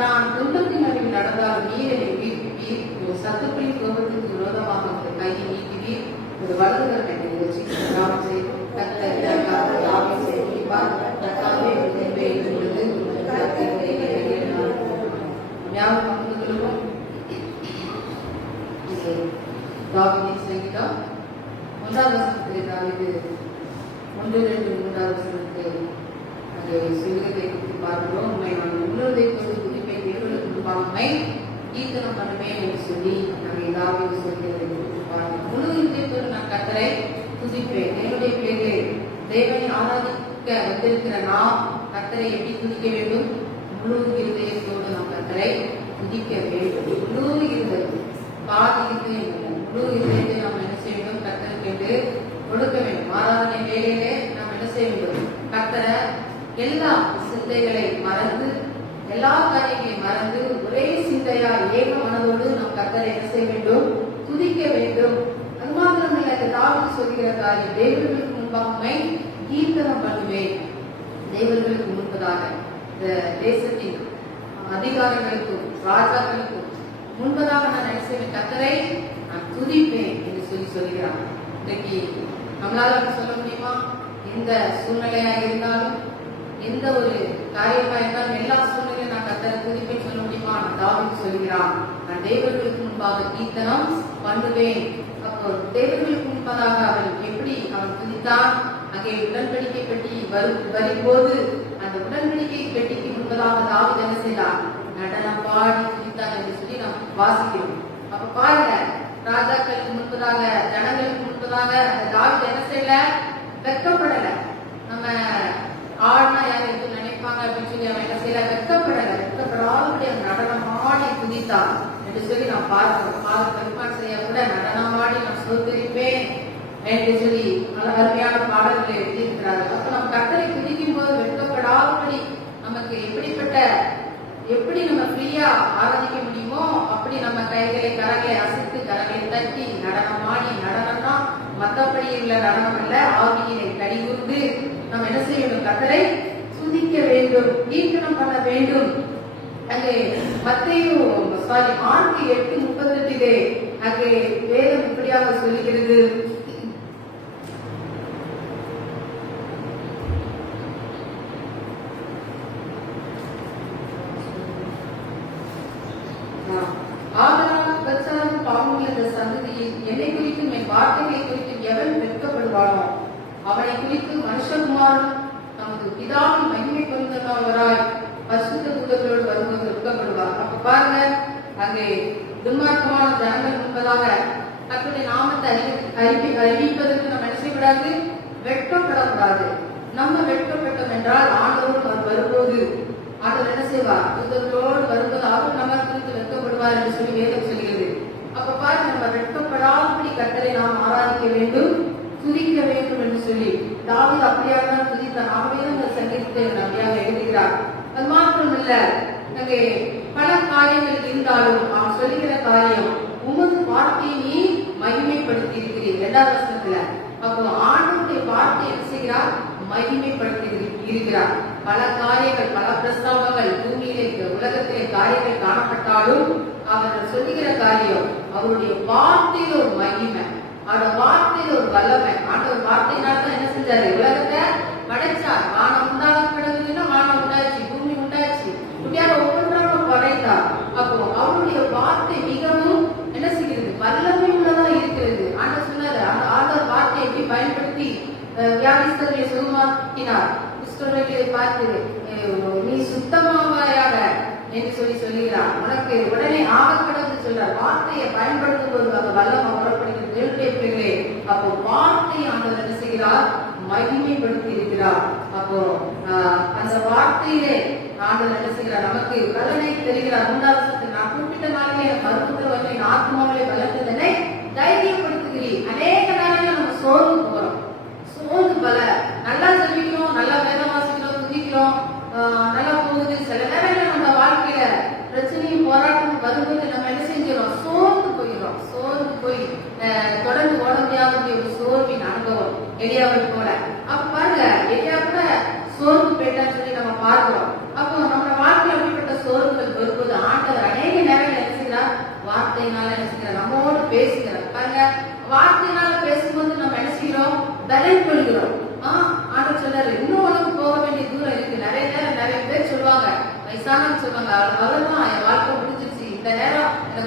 நான் துன்பத்தின் நடுவில் நடந்தால் நீர் என்னை மீட்பீர். ஒரு சத்துக்களின் கோபத்திற்கு விரோதமாக உங்கள் கையை நீட்டுவீர். ஒரு வலதுகரம் என்னை யோசிக்க நாம் செய்து கர்த்தர் எனக்காக யாவையும் செய்து முடிப்பார். கர்த்தாவே உம்மை பொழுது ஞாபகம் வந்ததும் தாவீதின் சங்கீதம் 1ஆம் வசனத்திலே தாவீது 1-2-3 வசனத்தை அதை சொல்லுவதை குறித்து பார்க்கிறோம். உண்மை நான் உள்ளதை கொண்டு துதிப்பை தேவர்களுக்கு முன்பாக கீர்த்தனம் பண்ணுவேன் என்று சொல்லி நாங்கள் தாவீது சொல்கிறதை குறித்து பார்க்கிறோம். முழு இதயத்தோடு நான் கர்த்தரை துதிப்பேன். என்னுடைய பிள்ளைகளே, தேவனை ஆராதிக்க வந்திருக்கிற நாம் கர்த்தரை எப்படி துதிக்க வேண்டும்? முழு இருதயத்தோடு நாம் கர்த்தரை துதிக்க வேண்டும். முழு இருதயம், பாதி இருதயம், முழு இருதயத்தை நாம் என்ன செய்ய வேண்டும்? கர்த்தருக்கு என்று கொடுக்க வேண்டும். ஆராதனை வேலையிலே நாம் என்ன செய்ய வேண்டும்? கர்த்தரை எல்லா சிந்தைகளை மறந்து, எல்லா காரியங்களையும் மறந்து, ஒரே சிந்தையா ஏக மனதோடு நாம் கர்த்தரை என்ன செய்ய வேண்டும்? துதிக்க வேண்டும். அது மாத்திரமல்ல, தாவீது சொல்கிற காரியம், தேவர்களுக்கு முன்பாக கீர்த்தனம் பண்ணுவேன். தேவர்களுக்கு முன்பதாக இந்த தேசத்தின் அதிகாரிகளுக்கும் ராஜாக்களுக்கும் முன்பதாக நான் என்ன செய்வேன்? கர்த்தரை நான் துதிப்பேன் என்று சொல்கிறான். இன்றைக்கு நம்மளால சொல்ல முடியுமா? எந்த சூழ்நிலையா இருந்தாலும், எந்த ஒரு காரியமா இருந்தாலும், எல்லா சூழ்நிலையும் நான் கர்த்தரை துதிப்பேன் சொல்ல முடியுமா? நான் தாவீது சொல்கிறான், நான் தேவர்களுக்கு முன்பாக கீர்த்தனம் பண்ணுவேன். அப்போ தேவர்களுக்கு முன்பதாக அவன் எப்படி அவன் துதித்தான்? அங்கே உடன்படிக்கை பெட்டி வரும்போது அந்த உடன்படிக்கை பெட்டிக்கு முன்பதாக தாவீது என்ன செய்தான்? நடனம் பாடி துதித்தான் என்று சொல்லி நாம் வாசிக்கிறோம். அப்ப பாருங்க, ராஜாக்களுக்கு முன்பதாக, ஜனங்களுக்கு முன்பதாக அந்த தாவீது என்ன செய்யல? வெட்கப்படல. நம்ம ஆடினா யாரும் எதுவும் நினைப்பாங்க அப்படின்னு சொல்லி அவன் என்ன செய்யல? வெட்கப்படல. வெட்கப்படாதபடி அவன் நடனம் ஆடி துதித்தான் என்று சொல்லி நாம் பார்க்கிறோம். பெருமாள் செய்ய கூட நடனமாடி நான் சோதரிப்பேன் என்று சொல்லி அருமையான பாடல்களை எழுதியிருக்கிறார்கள். அப்ப நம்ம கர்த்தரை துதிக்கும் போது வெட்கப்படாதபடி நமக்கு எப்படி நம்ம ஃப்ரீயா ஆராதிக்க முடியுமோ அப்படி நம்ம கைகளை கரங்களை அசைத்து கரங்களை தட்டி நடனமாடி, நடனம்னா மற்றபடி உள்ள நடனம் அல்ல, ஆவியினை கடிகூர்ந்து நம்ம என்ன செய்ய வேண்டும்? கர்த்தரை துதிக்க வேண்டும், கீர்த்தனம் பண்ண வேண்டும். அங்கே மத்தேயு மார்க்கு 8:38 அங்கே வேதம் இப்படியாக சொல்லுகிறது. சந்ததியில் என்னை குறித்தும் என் வார்த்தைகளை குறித்தும் எவன் வெட்கப்படுவானோ அவனை குறித்து மனுஷகுமாரன் நமது பிதாவின் மகிமை கொண்டவராய் பரிசுத்த தூதர்களோடு வரும்போது வெட்கப்படுவார். அப்ப பாருங்க, அங்கே துன்மார்க்கமான ஜனங்கள் முன்பதாக கர்த்தருடைய நாமத்தை அறிவிப்பதற்கு நம்ம என்ன செய்யக்கூடாது? வெட்கப்படக்கூடாது. நம்ம வெட்கப்பட்டோம் என்றால் ஆண்டவர் வரும்போது ஆண்டவர் என்ன செய்வார்? தூதர்களோடு வரும்போது அவர் நம்ம குறித்து வெட்கப்படுவார் என்று சொல்லி வேதம் சொல்கிறது. அப்ப பாருங்க, நம்ம வெட்கப்படாதபடி கர்த்தரை நாம் ஆராதிக்க வேண்டும், துதிக்க வேண்டும் என்று சொல்லி தாவீது அப்படியாக தான் துதித்தான். ஆகவே அந்த சங்கீதத்தை நம்பியாக எழுதுகிறார். அது மாத்திரம் இல்ல, அங்கே பல காரியங்கள் இருந்தாலும் அவன் சொல்லுகிற காரியம், உமது வார்த்தையை நீ மகிமைப்படுத்தி இருக்கிறீர் 2ஆம் வசனத்துல. அப்போ ஆண்டவருடைய வார்த்தை என்ன செய்கிறார்? மகிமைப்படுத்தி இருக்கிறார். பல காரியங்கள், பல பிரஸ்தாபங்கள் பூமியிலே உலகத்திலே காரியங்கள் காணப்பட்டாலும் அவர்கள் சொல்லுகிற காரியம் அவருடைய வார்த்தையில ஒரு மகிமை, அவருடைய வார்த்தையில ஒரு வல்லமை. ஆண்டவர் வார்த்தையினால தான் என்ன செஞ்சாரு? உலகத்தை படைச்சார். வானம் உண்டாக்கப்படுதுன்னா வானம் உண்டாச்சு, பூமி உண்டாச்சு, இப்படியாக ஒவ்வொன்றாக படைத்தார். அப்போ அவருடைய வார்த்தை மிகவும் என்ன செய்கிறது? வல்லமை உள்ளதா இருக்கிறது. ஆண்டவர் சொன்னாரு, அந்த ஆண்டவர் வார்த்தையை எப்படி பயன்படுத்தி வியாதிஸ்தர்களை சுகமாக்கினார். குஷ்டரோகிகளை பார்த்து நீ சுத்தமாவாயாக என்று சொல்லுகிறார். உனக்கு உடனே ஆகக்கடவுள் சொல்றார். வார்த்தையை பயன்படுத்தும் போது அந்த வல்லமை புறப்படுகிறது. தேவனுடைய பிள்ளைகளே, அப்போ வார்த்தையை ஆண்டவர் என்ன செய்கிறார்? மகிமைப்படுத்தி இருக்கிறார். அப்போ அந்த வார்த்தையிலே ஆண்டவர் என்ன செய்கிறார்? நமக்கு பலனை தெரிகிறார். 3ஆம் வசனத்தில், நான் கூப்பிட்ட நாளிலே மருத்துவ வகை ஆத்மாவிலே பலத்ததனை தைரியப்படுத்துகிறீர். அநேக நாளில் நம்ம சோர்ந்து போறோம். சோர்ந்து நல்லா சொல்லிக்கிறோம், நல்லா வேதம் வாசிக்கிறோம், துதிக்கிறோம், நல்லா போகுது. சில நேரங்கள் நம்ம வாழ்க்கையில பிரச்சனையும் போராட்டம் வரும்போது நம்ம என்ன செஞ்சிடும்? சோர்ந்து போயிடும். சோர்ந்து போய் தொடர்ந்து ஓட முடியாத ஒரு சோர்வின் அனுபவம் எலியாவை போல. அப்ப பாருங்க, எலியா கூட சோர்ந்து போயிட்டான்னு சொல்லி நம்ம பார்க்கிறோம். அப்போ நம்ம வாழ்க்கையில் அப்படிப்பட்ட சோர்வுகள்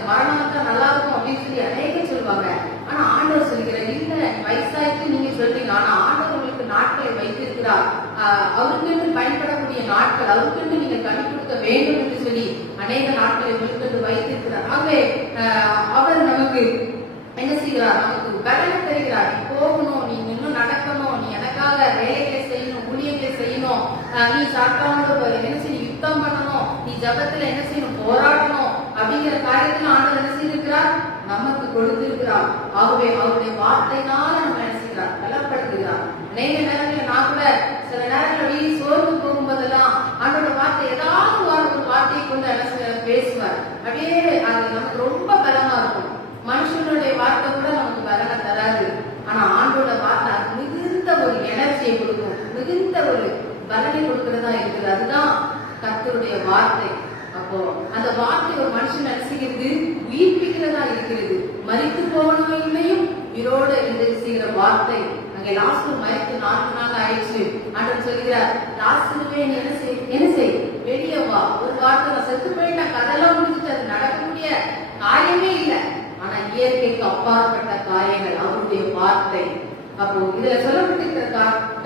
மரணம் வந்தா நல்லா இருக்கும் அப்படின்னு சொல்லி அநேகம் சொல்லுவாங்க. ஆனா ஆண்டவர் சொல்கிறார், இல்ல வயசாயிட்டு நீங்க சொல்றீங்க, ஆனா ஆண்டவர் உங்களுக்கு நாட்களை வைத்திருக்கிறார். அவருக்கென்று பயன்படக்கூடிய நாட்கள், அவருக்கென்று நீங்க கனி கொடுக்க வேண்டும் என்று சொல்லி அநேக நாட்களை உங்களுக்கு வைத்திருக்கிறார். ஆகவே அவர் நமக்கு என்ன செய்கிறார்? நமக்கு பலனை தருகிறார். நீ போகணும், நீ இன்னும் நடக்கணும், நீ எனக்காக வேலைகளை செய்யணும், ஊழியர்களை செய்யணும், நீ சாத்தானோட என்ன செய்யணும், யுத்தம் பண்ணணும், நீ ஜபத்துல என்ன செய்யணும், போராடணும் அப்படிங்கிற காரியத்தில் ஆண்டவர் என்ன செய்திருக்கிறார்? நமக்கு கொடுத்திருக்கிறார். ஆகவே அவருடைய வார்த்தையினால நம்ம என்ன செய்கிறார்? பலப்படுத்துகிறார். அநேக நேரங்களில் நான் கூட சில நேரங்களில் வெளியே சோர்ந்து போகும்போதெல்லாம் ஆண்டோட வார்த்தை ஏதாவது ஒரு வார்த்தையை கொண்டு என்ன பேசுவார். அப்படியே அது நமக்கு ரொம்ப பலமா இருக்கும். மனுஷனுடைய வார்த்தை கூட நமக்கு பலனை தராது. ஆனா ஆண்டோட வார்த்தை மிகுந்த ஒரு எனர்ஜியை கொடுக்கும், மிகுந்த ஒரு பலனை கொடுக்கிறதா இருக்குது. அதுதான் கர்த்தருடைய வார்த்தை. அப்போ அந்த வார்த்தை ஒரு மனுஷன் நினைச்சுகிறது, உயிர்ப்பிக்கிறதா இருக்கிறது. மரித்து போனவையும் உயிரோட செய்கிற வார்த்தை. அங்கே லாஸ்ட் மரித்து 4 நாள் ஆயிடுச்சு. ஆண்டவர் சொல்கிறார், லாஸ்ட்வே நீ என்ன செய், வெளியே வா. ஒரு வார்த்தை, நான் செத்து போயிட்டேன், கதெல்லாம் முடிஞ்சுட்டு, அது நடக்கக்கூடிய காரியமே இல்லை. ஆனா இயற்கைக்கு அப்பாற்பட்ட காரியங்கள் அவருடைய வார்த்தை. அப்போ இதுல சொல்லப்பட்டிருக்கிற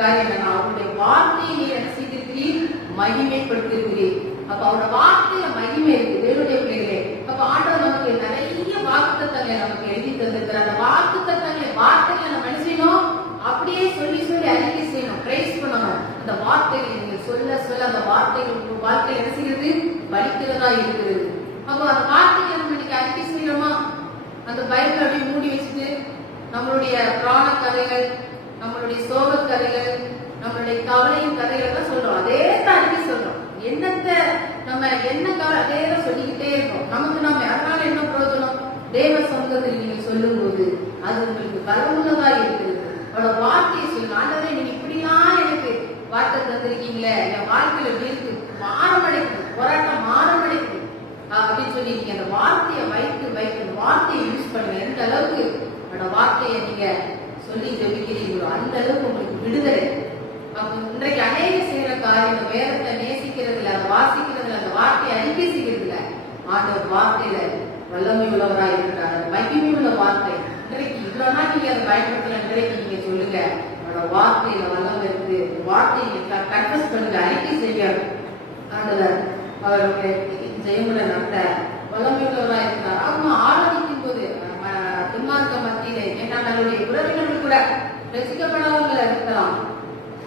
காரியங்கள் அவருடைய வார்த்தையை நீ என்ன செய்திருக்கிறீர்? மகிமைப்படுத்திருக்கிறீர். அப்ப அவரோட வார்த்தையில மகிமை இருக்கு தேவனுடைய பிள்ளைகளே. அப்ப ஆண்டவர் நமக்கு நிறைய வாக்குத்தத்தங்களை நமக்கு எழுதி தந்திருக்கிறார். அந்த வாக்குத்தத்தங்களை வார்த்தைகளை நம்ம என்ன செய்யணும்? அப்படியே சொல்லி சொல்லி அறிக்கை செய்யணும், பிரைஸ் பண்ணணும். அந்த வார்த்தைகளை நீங்க சொல்ல சொல்ல அந்த வார்த்தைகள் வாழ்க்கையில் என்ன செய்கிறது? பலிக்கிறதா இருக்கிறது. அப்போ அந்த வார்த்தைகளை நம்ம இன்னைக்கு அறிக்கை செய்யணுமா? அந்த பைபிள் அப்படியே மூடி வச்சுட்டு நம்மளுடைய பிராண கதைகள், நம்மளுடைய சோக கதைகள், நம்மளுடைய கவலையின் கதைகள் தான் சொல்றோம். அதே தான் அறிக்கை சொல்றோம். என்னத்தை நம்ம என்ன கவலை அதே தான் சொல்லிக்கிட்டே இருக்கோம். நமக்கு நாம அதனால என்ன பிரயோஜனம்? தேவ சொந்தத்தில் நீங்க சொல்லும் போது அது உங்களுக்கு பலமுள்ளதா இருக்கிறது. அவரோட வார்த்தையை சொல்லுங்க. ஆண்டவரே, நீங்க இப்படிலாம் எனக்கு வார்த்தை தந்திருக்கீங்களே, என் வாழ்க்கையில எப்படி இருக்கு, மாறமடைக்குது, போராட்டம் மாறமடைக்குது அப்படின்னு சொல்லி நீங்க அந்த வார்த்தையை வைத்து அந்த வார்த்தையை யூஸ் பண்ணுங்க. எந்த அளவுக்கு அந்த வார்த்தையை நீங்க சொல்லி ஜெபிக்கிறீங்களோ அந்த அளவுக்கு உங்களுக்கு விடுதலை. அப்ப இன்றைக்கு அநேக செய்யற காரியம் வேதத்தை நேசிக்கிறதுல, அதை வாசிக்கிறதுல, அந்த வார்த்தையை அறிக்கை செய்கிறதுல ஆண்டவர் வார்த்தையில வல்லமை உள்ளவராக இருக்கிறார். மகிமை உள்ள வார்த்தை. இன்றைக்கு இவ்வளவு நாள் நீங்க அதை பயன்படுத்தல, இன்றைக்கு நீங்க சொல்லுங்க அவரோட வார்த்தையில வல்லமை இருக்கு. வார்த்தையை கன்ஃபஸ் பண்ணுங்க, அறிக்கை செய்ய. ஆண்டவர் அவருடைய ஜெயமுறை நடத்த வல்லமை உள்ளவராக இருக்கிறார். அவங்க ஆராதிக்கும் போது துன்மார்க்க மத்தியிலே, ஏன்னா நம்மளுடைய உறவினர்கள் கூட ரசிக்கப்படாதவங்கள இருக்கலாம்,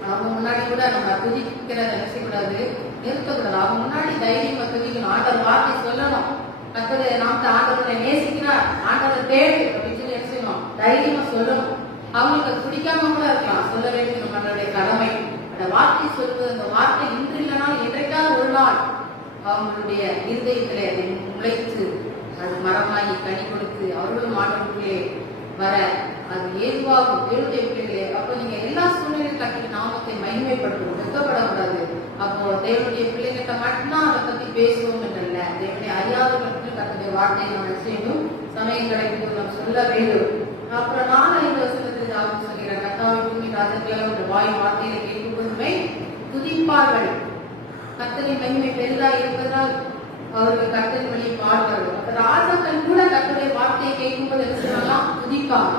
அவங்க முன்னாடி கூட நம்ம துதிக்கிறத நினைச்சக்கூடாது, நிறுத்தக்கூடாது. அவங்க முன்னாடி தைரியமா துதிக்கணும், ஆண்டவர் வார்த்தை சொல்லணும். கத்தரை நாம் ஆண்டவரை நேசிக்கிறார், ஆண்டவரை தேடு அப்படின்னு சொல்லி நினைச்சணும், தைரியமா சொல்லணும். அவங்களுக்கு அது பிடிக்காம கூட இருக்கலாம், சொல்ல வேண்டியது நம்மளுடைய கடமை. அந்த வார்த்தை சொல்வது, அந்த வார்த்தை இன்று இல்லைனாலும் என்றைக்காவது ஒரு நாள் அவங்களுடைய இருதயத்திலே அதை முளைத்து அது மரமாகி கனி கொடுத்து அவர்களும் ஆண்டவர்களே வர அது ஏதுவாகும் தேவனுடைய பிள்ளைகளே. அப்போ நீங்க எல்லா சூழ்நிலையும் கட்டி நாமத்தை மகிமைப்படுத்தணும், வெட்கப்படக்கூடாது. அப்போ தேவனுடைய பிள்ளைகிட்ட மட்டும்தான் அதை பத்தி பேசுவோம் என்றல்ல, தேவனுடைய அறியாதவர்களுக்கு கத்தனுடைய வார்த்தையை நம்ம செய்யணும், சமயம் கிடைக்கும் நம்ம சொல்ல வேண்டும். அப்புறம் 4-5 வசனத்தில் அவங்க சொல்கிற கத்தாவை பூமி ராஜர்கள் வாய் வார்த்தையை கேட்கும் போதுமே துதிப்பார்கள். கர்த்தரின் மகிமை பெரிதாக இருப்பதால் அவர்கள் கர்த்தரின் வழியை பாடுவார்கள். ராஜாக்கள் கூட கர்த்தருடைய வார்த்தையை கேட்கும்போது என்ன செய்யலாம்? துதிப்பாங்க.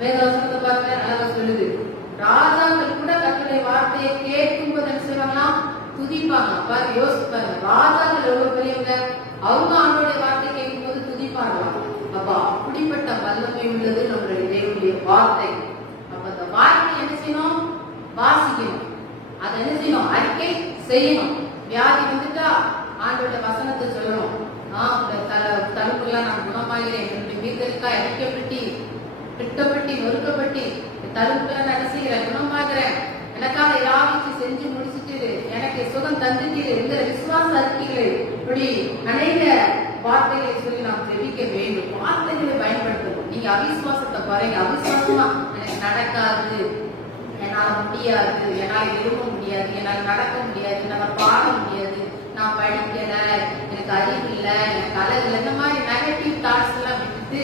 வேதவசனத்தை பார்த்து அழகா சொல்லுது, ராஜாக்கள் கூட கர்த்தருடைய வார்த்தையை கேட்கும்போது என்ன செய்வாங்களாம்? துதிப்பாங்க. பாரு, யோசிப்பாங்க, ராஜாக்கள் எவ்வளவு பெரியவங்க, அவங்க அவங்களுடைய வார்த்தை கேட்கும்போது துதிப்பாங்களாம். அப்ப அப்படிப்பட்ட வல்லமை உள்ளது நம்மளுடைய தேவனுடைய வார்த்தை. அப்ப அந்த வார்த்தை என்ன செய்யணும்? வாசிக்கணும், அதை என்ன செய்யணும்? அறிக்கை செய்யணும். வியாதி வந்துட்டா ஆண்டோட வசனத்தை சொல்லணும். தழும்புலாம் நான் குணமாகிறேன், என்னுடைய வீட்டிற்கா இணைக்கப்பட்டி திட்டப்பட்டி நொறுக்கப்பட்டி தழும்புலாம் நான் செய்கிறேன், குணமாகிறேன், எனக்காக யாவிச்சு செஞ்சு முடிச்சுட்டு எனக்கு சுகம் தந்துட்டு இந்த விசுவாச அறிக்கைகளை இப்படி அநேக வார்த்தைகளை சொல்லி நாம் தெரிவிக்க வேண்டும். வார்த்தைகளை பயன்படுத்தணும். நீங்க அவிசுவாசத்தை பாருங்க, அவிசுவாசமா எனக்கு நடக்காது, என்னால முடியாது, என்னால் எழுத முடியாது, என்னால் நடக்க முடியாது, என்னால் பாட முடியாது, நான் படிக்கல, எனக்கு அறிவு இல்லை, எனக்கு அழகு இல்லை, இந்த மாதிரி நெகட்டிவ் தாட்ஸ் எல்லாம் விட்டுட்டு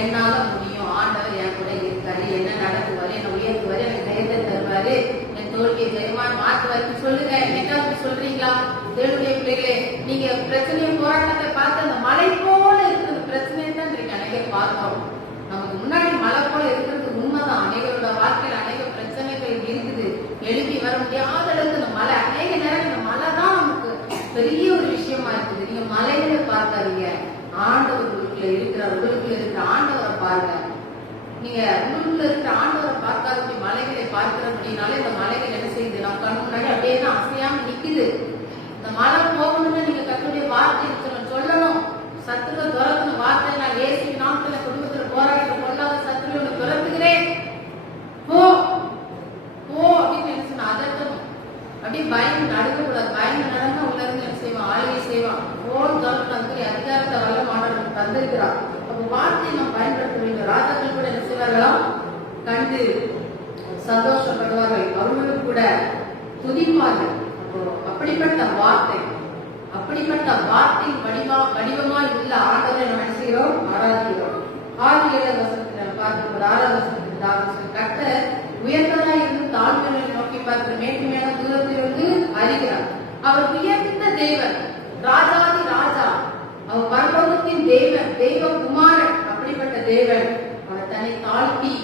என்னால முடியும், ஆண்டவர் என் கூட இருக்காரு, என்ன நடக்குவாரு, என்ன உயர்த்துவாரு, எனக்கு தைரியத்தை தருவாரு, என் தோல்வியை ஜெயமா மாற்றுவாரு சொல்லுங்க. என்னைக்காவது சொல்றீங்களா? தேவனுடைய பிள்ளைகளே, நீங்க பிரச்சனையும் போராட்டத்தை பார்த்து அந்த மலை போல இருக்கிற பிரச்சனை உங்களுக்குள்ள இருக்கிற ஆண்டவரை பாருங்க. நீங்க உங்களுக்குள்ள இருக்கிற ஆண்டவரை பார்க்காதபடி மலைகளை பார்க்கிறபடினாலே இந்த மலைகள் என்ன செய்யுது? நம்ம கண் முன்னாடி அப்படியே தான் அசையாம நிக்குது. இந்த மலை போகணும்னு நீங்க கத்துடைய வார்த்தை சொல்லணும். சத்துருவை துரத்தணும். வார்த்தை, நான் இயேசுவின் நாமத்துல குடும்பத்துல போராட்ட கொள்ளாத சத்துருவை உன்னை துரத்துகிறேன், போ போ அப்படின்னு என்ன சொன்ன அதட்டணும். அப்படியே பயந்து நடுக்கக்கூடாது. பயந்து நடந்தா உள்ள இருந்து என்ன செய்வான்? ஆளுகை செய்வான். போன் தோற்று அதிகாரத்தை வல்லமானவர்கள் தந்திருக்கிறார். அப்போ வார்த்தையை நாம் பயன்படுத்த வேண்டும். ராஜாக்கள் கூட என்ன செய்வார்களாம்? கண்டு சந்தோஷப்படுவார்கள். அவர்களுக்கு கூட துதிப்பார்கள். அப்போ அப்படிப்பட்ட வார்த்தை வடிவமாய் உள்ள ஆண்டவரை நம்ம என்ன செய்கிறோம்? ஆராதிக்கிறோம். 6-7 வசனத்துல பார்க்கும்போது 6வது வசனத்தில் கர்த்தர் உயர்ந்தவராய் இருந்து தாழ்மையை நோக்கி பார்க்கிற மேன்மையான தூரத்திலிருந்து அறிகிறார். அவர் உயர்ந்த தேவன், ராஜாதி ராஜா, அவர் பரலோகத்தின் தேவன், தெய்வ குமாரன். அப்படிப்பட்ட தேவன் அவர் தன்னை தாழ்த்தி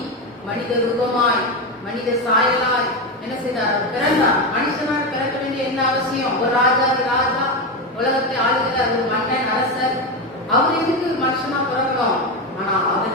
மனித ரூபமாய் மனித சாயலாய் என்ன செய்தார்? அவர் பிறந்தார். மனுஷனாய் பிறக்க வேண்டிய என்ன அவசியம்? ஒரு ராஜாதி ராஜா, உலகத்தை ஆளுகிற ஒரு மன்னன், அரசர். அவர் எதுக்கு மனுஷனா பிறக்கணும்? ஆனா அவரு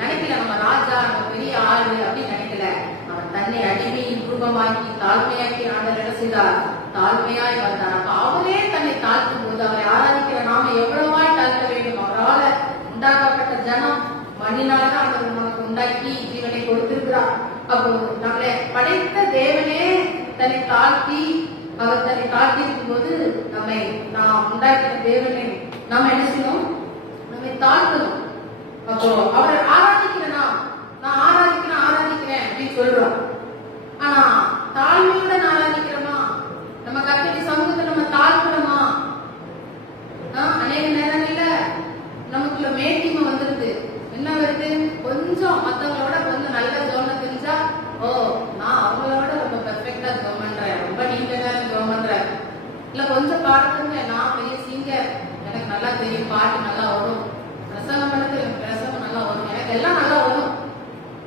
நினைக்கல நம்ம ராஜா, நம்ம பெரிய ஆளு அப்படின்னு நினைக்கல. அவர் தன்னை அடிமையின் ரூபமாக்கி தாழ்மையாக்கி ஆண்டவர் என்ன செய்தார்? தாழ்மையாய் வந்தார். அப்ப அவரே தன்னை தாழ்த்தும் போது அவரை ஆராதிக்கிற நாம எவ்வளவாய் தாழ்த்த வேண்டும்? அவரால் உண்டாக்கப்பட்ட ஜனம் மண்ணினால்தான் அவர் நமக்கு உண்டாக்கி ஜீவனை கொடுத்திருக்கிறார். அப்போ நம்மளை படைத்த தேவனே தன்னை தாழ்த்தி, அவர் தன்னை தாழ்த்தி இருக்கும் போது நாம் உண்டாக்கின தேவனை நாம என்ன செய்யணும்? நம்மை தாழ்த்தணும். அப்போ அவரை ஆராதிக்கிறேன், நான் ஆராதிக்கிறேன் அப்படின்னு சொல்றோம். ஆனா தாழ்மையுடன் ஆராதிக்கிறோமா? நம்ம கர்த்தருடைய சமூகத்தை நம்ம தாழ்த்துறோமா? அநேக நேரங்கள்ல நமக்குள்ள மேட்டிமை வந்துருது. என்ன வருது? கொஞ்சம் மத்தவங்களோட கொஞ்சம் நல்ல ஜோன தெரிஞ்சா, ஓ நான் அவங்களோட ரொம்ப பெர்ஃபெக்டா ஜோம் பண்றேன், ரொம்ப நீண்ட நேரம் ஜோம் பண்றேன், இல்ல கொஞ்சம் பாடுறதுங்க, நான் பெரிய சிங்கர், எனக்கு நல்லா தெரியும், பாட்டு நல்லா வரும், பிரசங்கம் பண்ணது எனக்கு பிரசங்கம் நல்லா வரும், எனக்கு எல்லாம் நல்லா வரும்,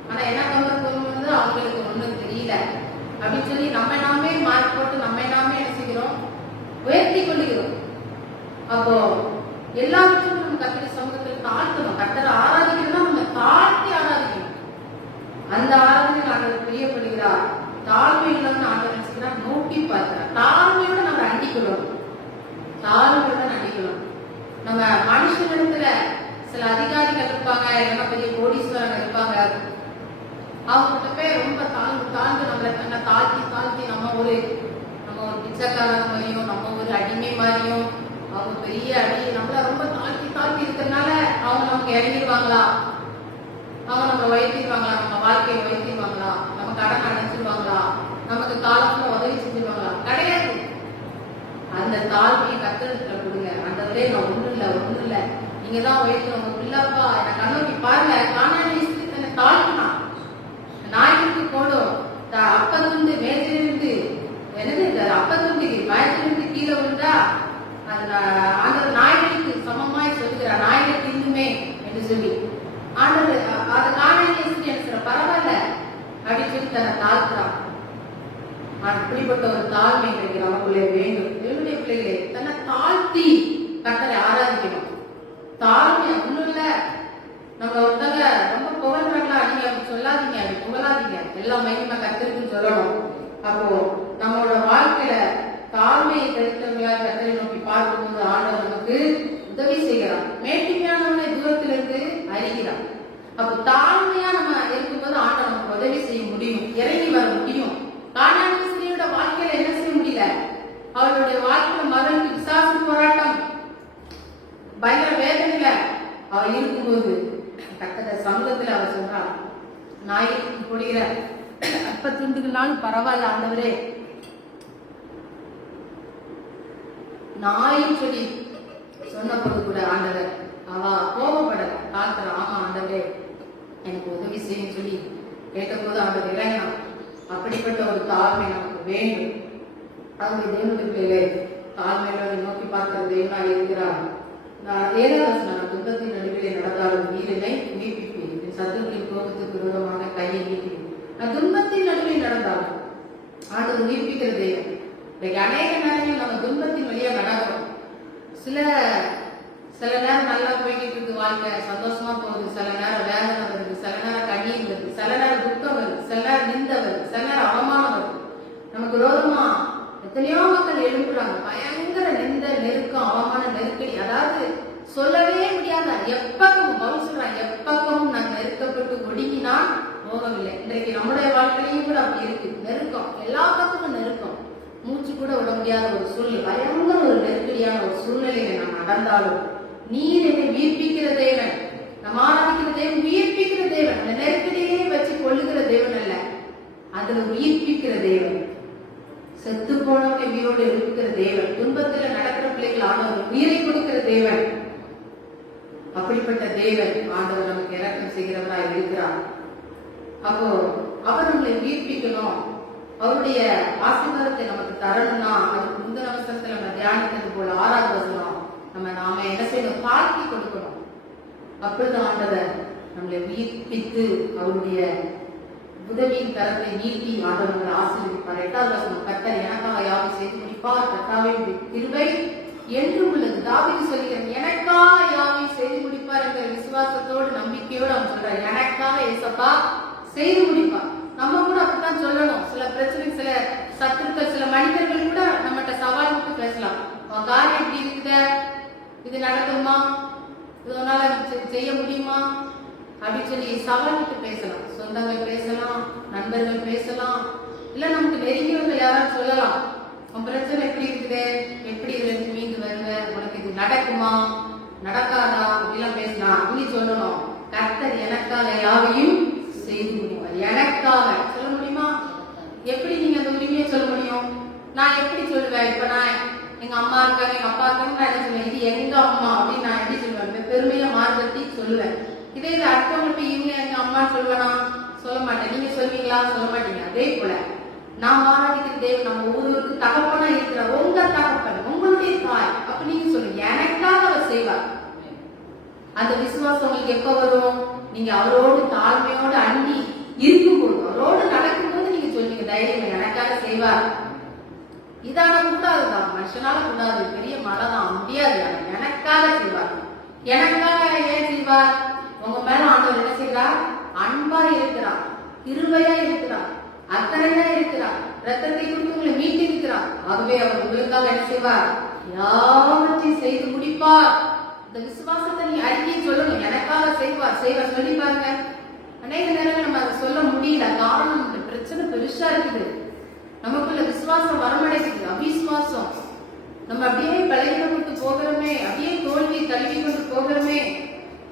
ஆனா என்ன கம்பெனி அவங்களுக்கு ஒண்ணும் தெரியல அப்படின்னு சொல்லி நம்ம நாமே மார்க் போட்டு நம்ம நாமே என்ன செய்கிறோம்? உயர்த்தி கொள்கிறோம். அப்போ எல்லாவற்றும் நம்ம கர்த்தருடைய சமூகத்தில் தாழ்த்தணும். கர்த்தரை ஆராதிக்கணும்னா நம்ம தாழ்த்தி ஆராதிக்கணும். அந்த ஆராதனை ஆண்டவர் பிரியப்படுகிறார். தாழ்மையுள்ள ஆண்டவர் என்ன செய்கிறார்? நோக்கி பார்க்கிறார். தாழ்மையோட நம்ம அண்டிக்கணும். நம்ம மனுஷனிடத்துல சில அதிகாரிகள் இருப்பாங்க, இல்லைன்னா பெரிய கோடீஸ்வரர்கள் இருப்பாங்க. அவங்ககிட்ட போய் ரொம்ப தாழ்ந்து நம்மளை தன்னை தாழ்த்தி நம்ம ஒரு பிச்சைக்காரங்க மாதிரியும் நம்ம ஒரு அடிமை மாதிரியும் அவங்க பெரிய நம்மள ரொம்ப தாழ்த்தி இருக்கிறதுனால அவங்க நமக்கு இறங்கிடுவாங்களா? அவங்க நம்ம வைத்திருவாங்களா? நம்ம வாழ்க்கையை வைத்திருவாங்களா? நம்ம கடன் அடைச்சிருவாங்களா? நமக்கு காலத்துல உதவி செஞ்சிருவாங்களா? கிடையாது. அந்த தாழ்மையை கர்த்தரிடத்துல கொடுங்க. ஆண்டவரே நான் ஒண்ணு இல்ல நீங்கதான் உயர்த்தணும். இல்லப்பா என்ன கண்ணோக்கி பாருங்க. கானானிய ஸ்திரீ தன்னை தாழ்த்தினா. நாய்க்கு போடும் அப்பத்துண்டு மேஜிலிருந்து அப்பத்துண்டு வயசிலிருந்து கீழே விழுந்தா அந்த நாய்களுக்கு சமமாய் சொல்லுகிறார், நாய்களுக்கு இன்னுமே என்று சொல்லி ஆண்டவர் அதை காண பரவாயில்ல அப்படின்னு சொல்லி தன்னை தாழ்த்துறான். அப்படிப்பட்ட ஒரு தாழ்மை கிடைக்கிற நமக்குள்ளே வேண்டும். என்னுடைய பிள்ளைகளே, தன்னை தாழ்த்தி கர்த்தரை ஆராதிக்கணும். தாழ்மை ஒண்ணும் இல்ல. நம்ம ஒருத்தங்க ரொம்ப புகழ்றாங்களா, நீங்க அப்படி சொல்லாதீங்க, அப்படி புகழாதீங்க, எல்லா மகிமை கர்த்தருக்குன்னு சொல்லணும். அப்போ நம்மளோட வாழ்க்கையில தாழ்மையை கழித்தவங்களா கர்த்தரை நோக்கி பார்க்கும்போது ஆண்டவர் நமக்கு உதவி செய்கிறார். மேட்டிமையானவனை தூரத்திலிருந்து அறிகிறார். அப்போ தாழ்மையா நம்ம இருக்கும்போது ஆண்டவர் நமக்கு உதவி செய்ய முடியும், இறங்கி வர முடியும். கானானிய ஸ்திரீயோட வாழ்க்கையில என்ன செய்ய முடியல? அவளுடைய வாழ்க்கையில மகனுக்கு விசாசு போராட்டம், பயங்கர வேதனையில அவள் இருக்கும்போது கர்த்தருடைய சமூகத்துல அவர் சொல்றார், நாய்க்கு போடுகிற அப்ப துண்டுகள்னாலும் பரவாயில்ல ஆண்டவரே, நாயின்னு சொல்லி சொன்னபோது கூட ஆண்டவர் அவ கோபப்படல, தாழ்த்துற. ஆமா ஆண்டவரே எனக்கு உதவி செய்யும் சொல்லி கேட்டபோது ஆண்டவர் இறங்கினான். அப்படிப்பட்ட ஒரு தாழ்மை நமக்கு வேண்டும். அவங்க தேவனுடைய பிள்ளைகளே, தாழ்மையோட நோக்கி பார்க்கிற தேவனாக இருக்கிறார். நான் 7வது வசனம், துன்பத்தின் நடுவிலே நடந்தாலும் நீரினை உயிர்ப்பிப்பேன், சத்துருக்களின் கோபத்துக்கு விரோதமாக கையை நீட்டினேன். நான் துன்பத்தின் நடுவில் நடந்தாலும் ஆண்டவர் உயிர்ப்பிக்கிற தெய்வம். அநேக நேரங்கள் நம்ம துன்பத்தின் வழியா நடக்கிறோம். சில நேரம் நல்லா போய்கிட்டு இருக்கு வாழ்க்கை சந்தோஷமா போகுது, சில நேரம் வேதனை வருது, சில நேரம் கண்ணீர் வருது, சில நேரம் துக்கம் வருது, சில நேரம் நிந்தை வருது, சில நேரம் அவமானம் வருது. நமக்கு விரோதமா எத்தனையோ மக்கள் எழுப்புறாங்க. பயங்கர நிந்த, நெருக்கம், அவமான, நெருக்கடி, அதாவது சொல்லவே முடியாத எப்பக்கமும் பவுல் சொல்றாங்க, எப்பக்கமும் நான் நெருக்கப்பட்டு ஒடுங்கினால் மோகமில்லை. இன்றைக்கு நம்முடைய வாழ்க்கையிலையும் கூட அப்படி இருக்கு. நெருக்கம், எல்லா பக்கமும் நெருக்கம், மூச்சு கூட விட முடியாத ஒரு சூழ்நிலை, பயங்கர ஒரு நெருக்கடியான ஒரு சூழ்நிலையில நாம் நடந்தாலும் நீர் என்னை உயிர்ப்பிக்கிற தேவன், நம்ம ஆராதிக்கிற தேவன் உயிர்ப்பிக்கிற தேவன். அந்த நெருக்கடியிலே வச்சு கொள்ளுகிற தேவன் அல்ல, அதுல உயிர்ப்பிக்கிற தேவன், செத்து போனவனை உயிரோடு எழுப்புகிற தேவன், துன்பத்துல நடக்கிற பிள்ளைகள் ஆண்டவர் உயிரை கொடுக்கிற தேவன். அப்படிப்பட்ட தேவன் ஆண்டவர் நமக்கு இரக்கம் செய்கிறவராய் இருக்கிறார். அப்போ அவர் நம்மளை உயிர்ப்பிக்கணும், அவருடைய ஆசீர்வாதத்தை நமக்கு தரணும்னா அதுக்கு முந்தின அவசரத்துல நம்ம தியானித்தது போல 6வது வசனம் நாம என்ன செய்யணும், தாழ்த்தி கொடுக்கணும். அப்பொழுது ஆண்டவர் நம்மளை உயிர்ப்பித்து அவருடைய உதவியின் தரத்தை நீட்டி ஆண்டவர்கள் ஆசீர்வதிப்பார். 8வது வசனம், கர்த்தர் எனக்காக யாவை செய்து முடிப்பார், கர்த்தாவே கிருபை என்றும் உள்ளது. தாவீது சொல்கிறார், எனக்காக யாவை செய்து முடிப்பார் என்ற விசுவாசத்தோடு நம்பிக்கையோடு அவன் சொல்றார், எனக்காக ஏசப்பா செய்து முடிப்பார். நம்ம கூட அப்படித்தான் சொல்லணும். சில பிரச்சனை, சில சத்துருக்கள், சில மனிதர்கள் கூட நம்மகிட்ட சவால் விட்டு பேசலாம். உன் காரியம் எப்படி இருக்குத, இது நடக்குமா, இதனால செய்ய முடியுமா அப்படின்னு சொல்லி சவால் விட்டு பேசலாம். சொந்தங்கள் பேசலாம், நண்பர்கள் பேசலாம், இல்ல நமக்கு நெருங்கியவர்கள் யாராவது சொல்லலாம், உன் பிரச்சனை எப்படி இருக்குது, எப்படி இதுல இருந்து மீண்டு வருவ, உனக்கு இது நடக்குமா நடக்காதா அப்படிலாம் பேசலாம். அப்படி சொல்லணும், கர்த்தர் எனக்காக யாவையும் செய்து முடிப்பார். எனக்காக சொல்ல முடியுமா? எப்படி நீங்க அந்த உரிமையை சொல்ல முடியும்? நான் எப்படி சொல்லுவேன்? இப்ப நான் எங்க அம்மா இருக்காங்க, எங்க அப்பா இருக்காங்க, நான் என்ன சொல்லுவேன், இது எங்க அம்மா அப்படின்னு நான் எப்படி சொல்லுவேன்? பெருமையில மாறுபடுத்தி சொல்லுவேன். இதே இது அடுத்தவங்களுக்கு இவங்க எங்க அம்மான்னு சொல்லுவேனா? சொல்ல மாட்டேன். நீங்க சொல்வீங்களா? சொல்ல மாட்டீங்க. அதே போல நாம் ஆராதிக்கிற தேவன் நம்ம ஒவ்வொருக்கு தகப்பனா இருக்கிற உங்க தகப்பன், உங்களுடைய தாய். அப்ப நீங்க சொல்லுங்க, எனக்காக அவர் செய்வார். அந்த விசுவாசம் உங்களுக்கு எப்ப வரும்? நீங்க அவரோடு தாழ்மையோடு அண்டி இருக்கும்போது, அவரோடு நடக்கும்போது நீங்க சொல்லுவீங்க, தைரியம் எனக்காக செய்வார். இதான கூடாதுதான், மனுஷனால கூடாது, பெரிய மழை தான் முடியாது, எனக்காக செய்வார். எனக்காக ஏன் செய்வார்? உங்க மேல ஆண்டவர் என்ன செய்கிறார்? அன்பா இருக்கிறார், கிருபையா இருக்கிறார், அக்கறையா இருக்கிறார், ரத்தத்தை கொடுத்து உங்களை மீட்டு இருக்கிறார். ஆகவே அவர் உங்களுக்காக என்ன செய்வார்? யாவற்றையும் செய்து முடிப்பார். இந்த விசுவாசத்தை நீ அறிக்கை சொல்லணும், எனக்காக செய்வார் செய்வார் சொல்லி பாருங்க. அநேக நேரங்கள் நம்ம அதை சொல்ல முடியல. காரணம், இந்த பிரச்சனை பெருசா இருக்குது, நமக்குள்ள விசுவாசம் வரமடைக்குது, அவிசுவாசம். நம்ம அப்படியே பலகீனப்பட்டு போகிறோமே, அப்படியே தோல்வி தழுவி கொண்டு போகிறோமே,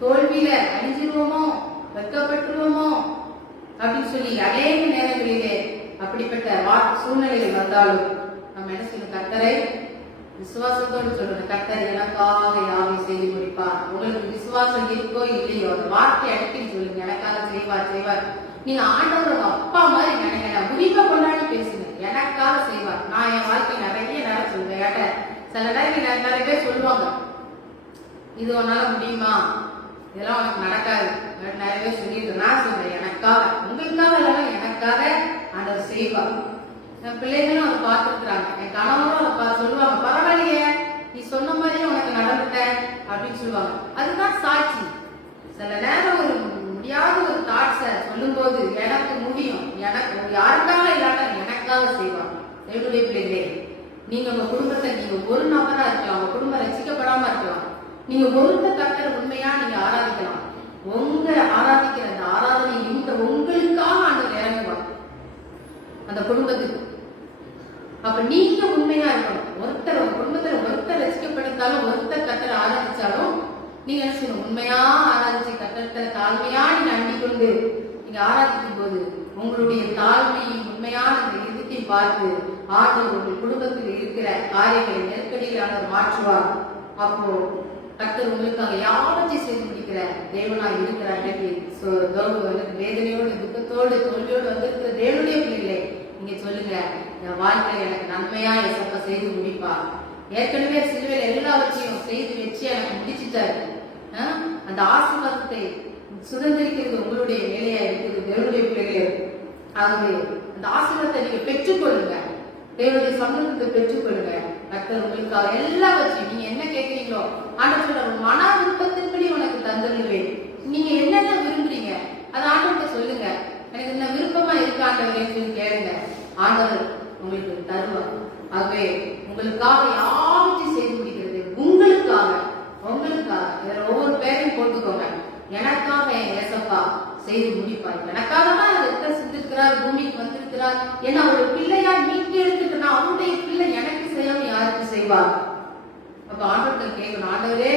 தோல்வியில அழிஞ்சிருவோமோ, வெட்கப்பட்டுருவோமோ அப்படின்னு சொல்லி அநேக நேரங்களிலே அப்படிப்பட்ட சூழ்நிலைகள் வந்தாலும் நம்ம என்ன சொல்லணும்? கர்த்தரை விசுவாசத்தோடு சொல்லணும், கர்த்தர் எனக்காக யாவை செய்து முடிப்பார். உங்களுக்கு விசுவாசம் இருக்கோ இல்லையோ அந்த வார்த்தை அடிக்கடி சொல்லுங்க, எனக்காக செய்வார் செய்வார். நீங்க ஆண்டவரோட அப்பா மாதிரி நினைக்கிறேன், உரிமை கொண்டாடி பேசுங்க, எனக்காக செய்வார். நான் என் வாழ்க்கை நிறைய நேரம் சொல்லுவேன். சில நேரம் நிறைய பேர் சொல்லுவாங்க, இது உன்னால முடியுமா, இதெல்லாம் உனக்கு நடக்காது, நிறைய பேர் சொல்லிட்டு. நான் சொல்றேன், எனக்காக, உங்களுக்காக இல்லைன்னா எனக்காக ஆண்டவர் செய்வார். என் பிள்ளைகளும் அதை பார்த்துருக்குறாங்க, என் கணவரும் அதை சொல்லுவாங்க, பரவாயில்லையே நீ சொன்ன மாதிரியே உனக்கு நடந்துட்ட அப்படின்னு சொல்லுவாங்க. அதுதான் சாட்சி. சில நேரம் ஒரு முடியாத ஒரு தாட்ஸை சொல்லும் போது எனக்கு முடியும், எனக்கு யாருக்காக இல்லாட்ட எனக்காக செய்வாங்க. என்னுடைய பிள்ளைகளே, நீங்க உங்க குடும்பத்தை, நீங்க ஒரு நபரா இருக்கலாம், உங்க குடும்பம் ரசிக்கப்படாம இருக்கலாம், நீங்க ஒருத்த கர்த்தர் உண்மையா நீங்க ஆராதிக்கலாம். உங்க ஆராதிக்கிற அந்த ஆராதனை உங்களுக்காக ஆண்டவர் இறங்குவாங்க அந்த குடும்பத்துக்கு. அப்ப நீங்க உண்மையா இருக்கணும். ஒருத்தர் உங்க குடும்பத்துல ஒருத்தர் ரசிக்கப்படுத்தாலும், ஒருத்தர் கர்த்தரை ஆராதிச்சாலும் நீங்க என்ன செய்யணும்? உண்மையா ஆராதிச்சு கர்த்தரை தாழ்மையா நீங்க அண்டிக் கொண்டு நீங்க ஆராதிக்கும் போது உங்களுடைய தாழ்மையின் உண்மையான அந்த இதத்தை பார்த்து ஆண்டவர் உங்கள் குடும்பத்தில் இருக்கிற காரியங்களை நெருக்கடிகளாக மாற்றுவார். அப்போ கர்த்தர் உங்களுக்காக யாவற்றையும் செய்து முடிக்கிற தேவனாக இருக்கிறார். வேதனையோடு, துக்கத்தோடு, தோல்வியோடு வந்திருக்கிற தேவனுடைய பிள்ளைகளே, நீங்க சொல்லுங்க, என் வாழ்க்கையில எனக்கு நன்மையா எசப்பா செய்து முடிப்பா. ஏற்கனவே சிலுவையில் எல்லாவற்றையும் செய்து வச்சு எனக்கு முடிச்சுட்டாரு. அந்த ஆசீர்வாதத்தை சுதந்திரிக்கிறது உங்களுடைய வேலையா இருக்குது தேவனுடைய பிள்ளைகளே. ஆகவே அந்த ஆசீர்வாதத்தை நீங்க பெற்றுக்கொள்ளுங்க, தேவனுடைய சமூகத்தை பெற்றுக்கொள்ளுங்க. கர்த்தர் உங்களுக்காக எல்லாவற்றையும் நீங்க என்ன கேட்கிறீங்களோ ஆண்டவர் மன விருப்பத்தின்படி உனக்கு தந்து தந்துடுவேன். நீங்க என்னென்ன விரும்புறீங்க அது ஆண்டவர்கிட்ட சொல்லுங்க. எனக்கு இந்த விருப்பமா இருக்கு ஆண்டவரேன்னு சொல்லி கேளுங்க. ஆண்டவர் உங்களுக்கு தருவார். ஆகவே உங்களுக்காக யாவற்றையும் செய்து முடிக்கிறது. உங்களுக்காக இதுல ஒவ்வொரு பேரையும் போட்டுக்கோங்க. எனக்காக என் ஏசப்பா செய்து முடிப்பார். எனக்காக தான் ரத்தம் சிந்திருக்கிறார், பூமிக்கு வந்திருக்கிறார். ஏன்னா ஒரு பிள்ளையா மீட்டு எடுத்துட்டு அவருடைய பிள்ளை எனக்கு செய்யாம யாருக்கு செய்வார்? அப்ப ஆண்டவர்கள் கேட்கணும், ஆண்டவரே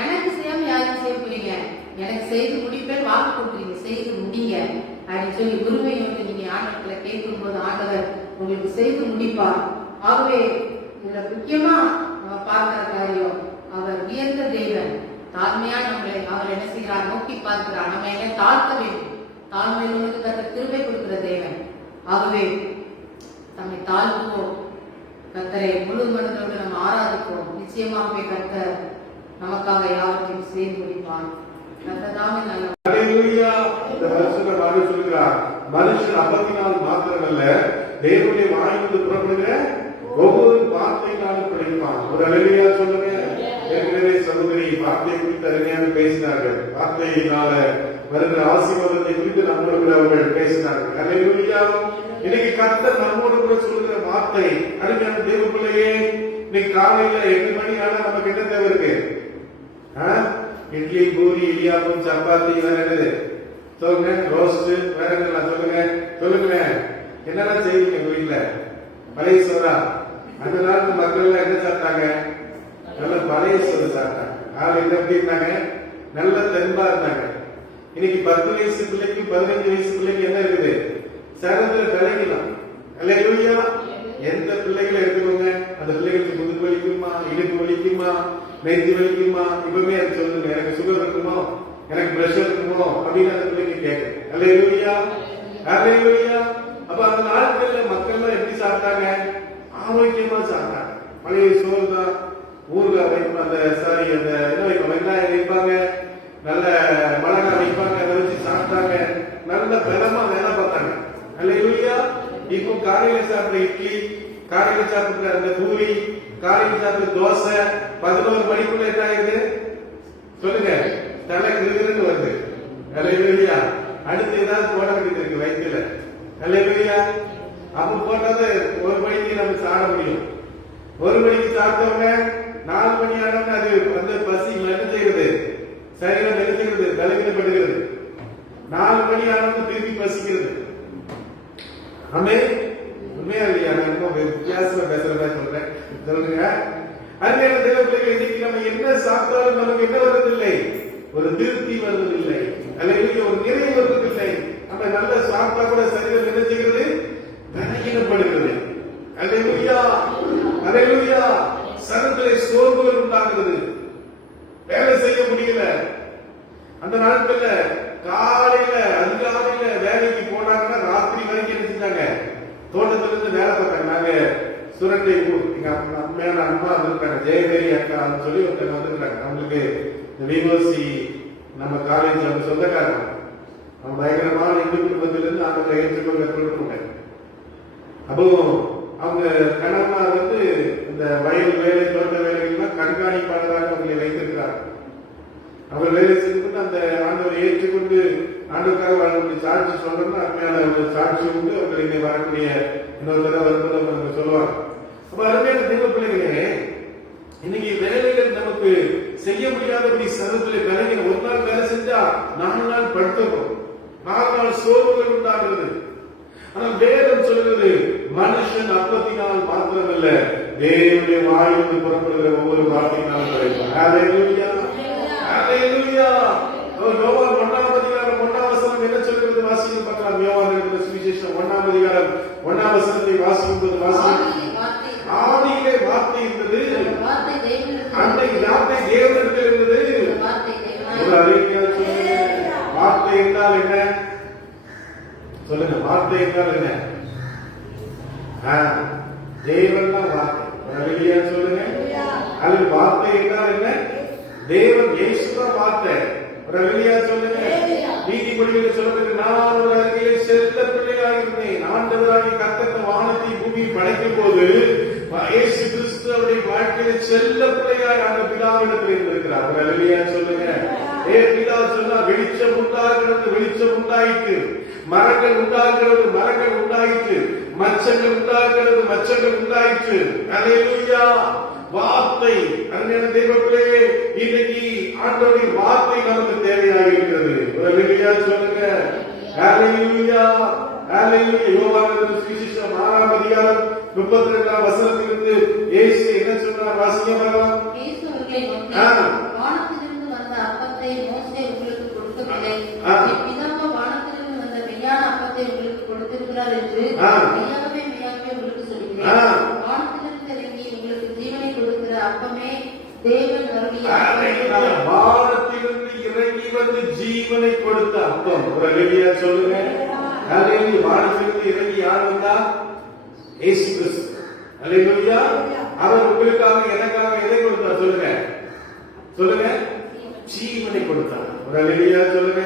எனக்கு செய்யாம யாருக்கு செய்ய போறீங்க? எனக்கு செய்து முடிப்பேன் வாக்கு கொடுக்குறீங்க, செய்து முடிங்க அப்படின்னு சொல்லி உரிமையோடு நீங்க ஆண்டவர்களை கேட்கும் போது ஆண்டவர் உங்களுக்கு செய்து முடிப்பார். ஆகவே இதுல முக்கியமா நம்ம பார்க்கிற காரியம், அவர் உயர்ந்த தேவன். தாழ்மையா நம்மளை அவர் என்ன செய்கிறார்? நோக்கி பார்க்கிறார். நம்ம என்ன தாழ்த்த வேண்டும். தாழ்மையிலுக்கு கர்த்தர் கிருபை கொடுக்கிற தேவன். ஆகவே நம்மை தாழ்த்துவோம். கர்த்தரை முழு மனதோடு நம்ம ஆராதிப்போம். நிச்சயமாகவே கர்த்தர் நமக்காக யாவற்றையும் செய்து முடிப்பார். கர்த்தர் தாமே நல்ல மனுஷன் அப்பத்தினால் மாத்திரமல்ல தேவனுடைய வாயிலிருந்து புறப்படுகிற ஒவ்வொரு வார்த்தையினாலும் படிப்பான். ஒரு அல்லேலூயா சொல்லுங்க. ஏற்கனவே சகோதரி வார்த்தையை குறித்து அருமையாக பேசினார்கள். வார்த்தையினால வருகிற ஆசீர்வாதத்தை குறித்து நம்மளோடு அவர்கள் பேசினார்கள். அல்லேலூயா. இன்னைக்கு கர்த்தர் நம்மோடு கூட சொல்லுகிற வார்த்தை, அருமையான தேவ பிள்ளையே, இன்னைக்கு காலையில 8 மணி ஆனா நமக்கு என்ன தேவை இருக்கு? இட்லி, பூரி, இடியாப்பம், சப்பாத்தி, வேற என்னது சொல்லுங்க, ரோஸ்ட், வேற என்ன சொல்லுங்க சொல்லுங்க. என்னெல்லாம் செய்வீங்க உங்க வீட்டுல? பழைய சோறா? அந்த நாட்டு மக்கள் என்ன சாப்பிட்டாங்க? நல்ல பழைய சோறு சாப்பிட்டாங்க. ஆள் எப்படி இருந்தாங்க? நல்ல தென்பா இருந்தாங்க. இன்னைக்கு 10 வயசு பிள்ளைக்கு 15 வயசு பிள்ளைக்கு என்ன இருக்குது? சரத்துல விளைக்கலாம். அல்லேலூயா. எந்த பிள்ளைகளை எடுத்துக்கோங்க, அந்த பிள்ளைகளுக்கு முதுகு வலிக்குமா, இடுப்பு வலிக்குமா, நெஞ்சு வலிக்குமா, இப்பவுமே அது சொல்லுங்க, எனக்கு சுகர் இருக்குமோ, எனக்கு பிரஷர் இருக்குமோ அப்படின்னு அந்த பிள்ளைங்க கேட்கு. அல்லேலூயா, அல்லேலூயா. அப்ப அந்த நாட்கள்ல மக்கள் எப்படி சாப்பிட்டாங்க? ஆரோக்கியமா சாப்பிட்டாங்க. பழைய சோறு தான், ஊறுகாய் வைப்பாங்க, அந்த சாரி அந்த என்ன வைப்பாங்க, வெங்காயம் வைப்பாங்க, நல்ல மிளகாய் வைப்பாங்க, அதை வச்சு சாப்பிட்டாங்க. நல்ல பலமா வேலை பார்த்தாங்க. அல்லேலூயா. இப்போ காலையில சாப்பிட்ற இட்லி, காலையில சாப்பிட்ற அந்த பூரி, காலையில சாப்பிட்ற தோசை 11 மணிக்குள்ள என்ன ஆகுது சொல்லுங்க? தலை கிருகிருன்னு வருது. அல்லேலூயா. அடுத்து ஏதாவது போட வேண்டியது இருக்கு வயிற்றுல. அல்லேலூயா. அப்ப போட்டது 1 மணிக்கு நம்ம சாப்பிட முடியும். 1 மணிக்கு சாப்பிட்டவங்க 4 மணி ஆனவங்க அது வந்து பசி என்ன செய்கிறது? சரீரம் என்ன செய்கிறது? பலவீனப்படுகிறது. 4 மணி ஆனவங்க திருப்பி பசிக்கிறது. ஆமே, உண்மையா இல்லையா? நான் வித்தியாசமா பேசுற மாதிரி சொல்றேன், சொல்லுங்க. அருமையான தேவ பிள்ளைகள், இன்னைக்கு நம்ம என்ன சாப்பிட்டாலும் நமக்கு என்ன வருவதில்லை? ஒரு திருப்தி வருவதில்லை. அல்லேலூயா. ஒரு நிறைவு வருவதில்லை. நம்ம நல்ல சாப்பிட்டா கூட சரீரம் என்ன செய்கிறது? பலவீனப்படுகிறது. அல்லேலூயா, அல்லேலூயா. சரீரத்திலே சோர்வுகள் உண்டாகிறது. வேலை செய்ய முடியல. அந்த நாட்கள்ல காலையில அதிகாலையில வேலைக்கு போனாங்கன்னா ராத்திரி வரைக்கும் என்ன செஞ்சாங்க? தோட்டத்துல இருந்து வேலை பார்த்தாங்க. நாங்க சுரண்டை ஊர், எங்க அம்மையான அம்மா வந்திருக்காங்க, ஜெயவேரி அக்கா சொல்லி ஒருத்தங்க வந்திருக்காங்க. அவங்களுக்கு இந்த விவோசி நம்ம காலேஜ் அவங்க சொந்தக்காரங்க. அவங்க பயங்கரமான இந்து குடும்பத்திலிருந்து அவங்க ஏற்றுக்கொள்ள கொடுப்பாங்க. அப்போ அவங்க கணவனார் வந்து இந்த வயல் வேலை, தோட்ட வேலைகள்லாம் கண்காணிப்பாளராக அவங்களை வைத்திருக்கிறார். அவர் வேலை செய்து அந்த ஆண்டவரை ஏற்றுக்கொண்டு ஆண்டவருக்காக அவர்களுடைய சாட்சி சொல்றோம்னா அருமையான ஒரு சாட்சி உண்டு. அவர்கள் இங்கே வரக்கூடிய இன்னொரு தடவை வரும்போது அவங்க சொல்லுவாங்க. அப்ப அருமையான தெய்வ பிள்ளைகளே, இன்னைக்கு வேலைகள் நமக்கு செய்ய முடியாதபடி சரத்துல விலகின. ஒரு நாள் வேலை செஞ்சா 4 நாள் படுத்தணும், 4 நாள் சோர்வுகள் உண்டாகிறது. ஆனால் வேதம் சொல்கிறது, மனுஷன் அப்பத்தினால் மாத்திரமல்ல தேவனுடைய வாயிலிருந்து புறப்படுகிற ஒவ்வொரு வார்த்தையினாலும் கிடைக்கும். அல்லேலூயா, அல்லேலூயா. யோவான் 1ஆம் அதிகாரம் 1ஆம் வசனம் என்ன சொல்கிறது? வாசிக்க பார்க்கலாம். யோவான் எழுதின சுவிசேஷம் 1ஆம் அதிகாரம் 1ஆம் வசனத்தை வாசிக்கும்போது ஆதியிலே வார்த்தை இருந்தது, அன்னை வார்த்தை தேவனிடத்தில் இருந்தது. ஒரு அறிக்கையா சொல்லுங்க, வார்த்தை என்றால் என்ன? சொல்லுங்க, வார்த்தை என்றால் என்ன? தேவன் தான் வார்த்தை. ஒரு அறிக்கையா சொல்லுங்க. அது வார்த்தை என்றால் என்ன? தேவன் இயேசுதான் வார்த்தை. ஒரு அறிக்கையா சொல்லுங்க. நீதிபதிகள் சொல்றது, நான் ஒரு அறிக்கையை செல்ல பிள்ளையாக இருந்தேன். ஆண்டவராகிய கர்த்தர் வானத்தை பூமியை படைக்கும் போது இயேசு கிறிஸ்து அவருடைய வாழ்க்கையில செல்ல பிள்ளையாய் அந்த பிதாவிடத்தில் இருந்திருக்கிறார். ஒரு அறிக்கையா சொல்லுங்க. பிதா சொன்னா வெளிச்சம் உண்டாகிறது, வெளிச்சம் உண்டாயிற்று. மரங்கள் உண்டாகிறது, மரங்கள் உண்டாயிற்று. மச்சங்கள் உண்டாகிறது, மச்சங்கள் உண்டாயிற்று. அல்லேலூயா. வார்த்தை அருமையான தேவப்பிள்ளையே, இன்னைக்கு ஆண்டவருடைய வார்த்தை நமக்கு தேவையாக இருக்கிறது. அல்லேலூயா சொல்லுங்க. அல்லேலூயா, அல்லேலூயா. யோவான் சுவிசேஷம் 6ஆம் அதிகாரம் 32ஆம் வசனத்திலிருந்து இயேசு என்ன சொன்னார்? வாசிங்க பார்க்கலாம். இயேசு அவர்களை நோக்கி, வானத்திலிருந்து வந்த அப்பத்தை மோசே உங்களுக்கு கொடுக்கவில்லை, என் பிதாவோ வானத்திலிருந்து வந்த மெய்யான அப்பத்தை உங்களுக்கு கொடுத்திருக்கிறார் என்று மெய்யாகவே மெய்யாகவே உங்களுக்கு சொல்கிறேன். வானத்திலிருந்து இறங்கி உங்களுக்கு ஜீவனை கொடுக்கிற அப்பமே தேவன் அருளிய அப்பம். வானத்திலிருந்து இறங்கி வந்து ஜீவனை கொடுத்த அப்பம். ஒரு அல்லேலூயா சொல்லுங்க. அல்லேலூயா. வானத்திலிருந்து இறங்கி யார் வந்தா? இயேசு கிறிஸ்து. அல்லேலூயா. அவர் உங்களுக்காக எனக்காக எதை கொடுத்தார்? சொல்லுங்க, சொல்லுங்க. ஜீவனை கொடுத்தார். ஒரு அல்லேலூயா சொல்லுங்க.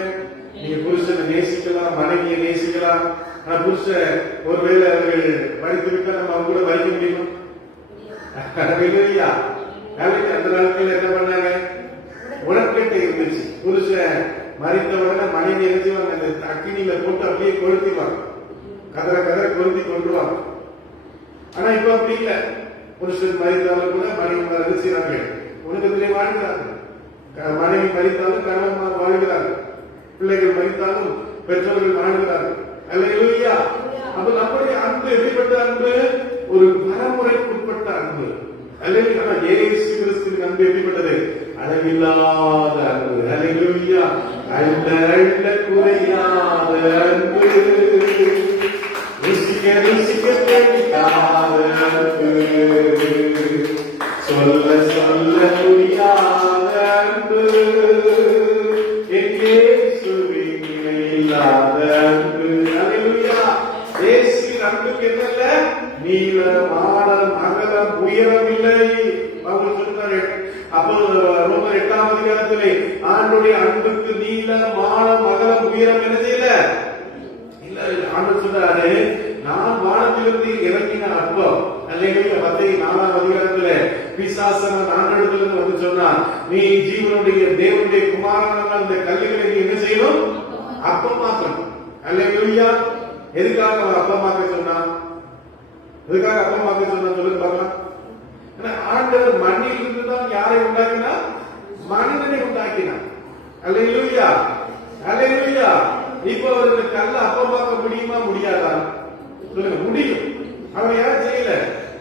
நீங்க புருஷனை நேசிக்கலாம், மனைவியை நேசிக்கலாம். ஆனா புருஷன் ஒருவேளை அவர்கள் மறித்து விட்டா நம்ம அவங்க கூட மறிக்க முடியுமா? அல்லேலூயா. அந்த நாட்கள் என்ன பண்ணாங்க? உடற்கட்டை இருந்துச்சு. புருஷன் மறித்த உடனே மனைவி எழுதிவாங்க, அந்த அக்கினியில போட்டு அப்படியே கொளுத்திவாங்க, கதற கதற கொளுத்தி கொண்டுவாங்க. ஆனா இப்ப அப்படி இல்ல. புருஷன் மறித்தாலும் கூட மனைவி செய்யறாங்க, உலகத்திலே வாழ்கிறார்கள். மனைவி மறித்தாலும் கணவன் வாழ்கிறார்கள், பிள்ளைகள் மறித்தாலும் பெற்றோர்கள் வாழ்கிறார்கள். அல்லேலூயா. அப்ப நம்முடைய அன்பு எப்படிப்பட்ட அன்பு? ஒரு வரமுறைக்குட்பட்ட அன்பு. அல்லேலூயா. இயேசு கிறிஸ்துவின் அன்பு எப்படிப்பட்டது? அளவில்லாத அன்பு. அல்லேலூயா. அள்ள அள்ள குறையாத அன்பு, ருசிக்க ருசிக்க தெரியாத அன்பு, சொல்ல சொல்ல முடியாத அன்பு, எங்கே இல்லாத அன்பு. அல்லேலூயா. இயேசுவின் அன்புக்கு என்னல்ல? நீளம், ஆழம், அகலம், உயரம் இல்லை. அவர் சொல்றாரு. அப்போ ரோமர் 8ஆம் அதிகாரத்திலே ஆண்டுடைய அன்புக்கு நீளம், ஆழம், அகலம், உயரம் என்ன செய்யல? இல்ல. ஆண்டவர் சொல்றாரு, நான் வானத்திலிருந்து இறங்கின அப்பம். அல்லேலூயா. மத்தேயு 4ஆம் அதிகாரத்திலே பிசாசன் ஆண்டவரிடத்திலிருந்து வந்து சொன்னான், நீ ஜீவனுடைய தேவனுடைய குமாரனான இந்த கல்லுகளை நீ என்ன செய்யணும்? அப்பமாக்கணும். அல்லேலூயா. எதுக்காக அவர் அப்பமாக்க சொன்னான்? எதுக்காக அப்பமாக்க சொன்னா சொல்லுங்க பார்க்கலாம். ஆண்டவர் மண்ணில் இருந்து தான் யாரை உண்டாக்கினார்? மனிதனை உண்டாக்கினார். அல்லேலூயா. அல்லேலூயா. இப்ப அவருக்கு கல்ல அப்பமாக்க முடியுமா? முடியாதா? சொல்லுங்க. முடியும். அவர் யாரும் செய்யல.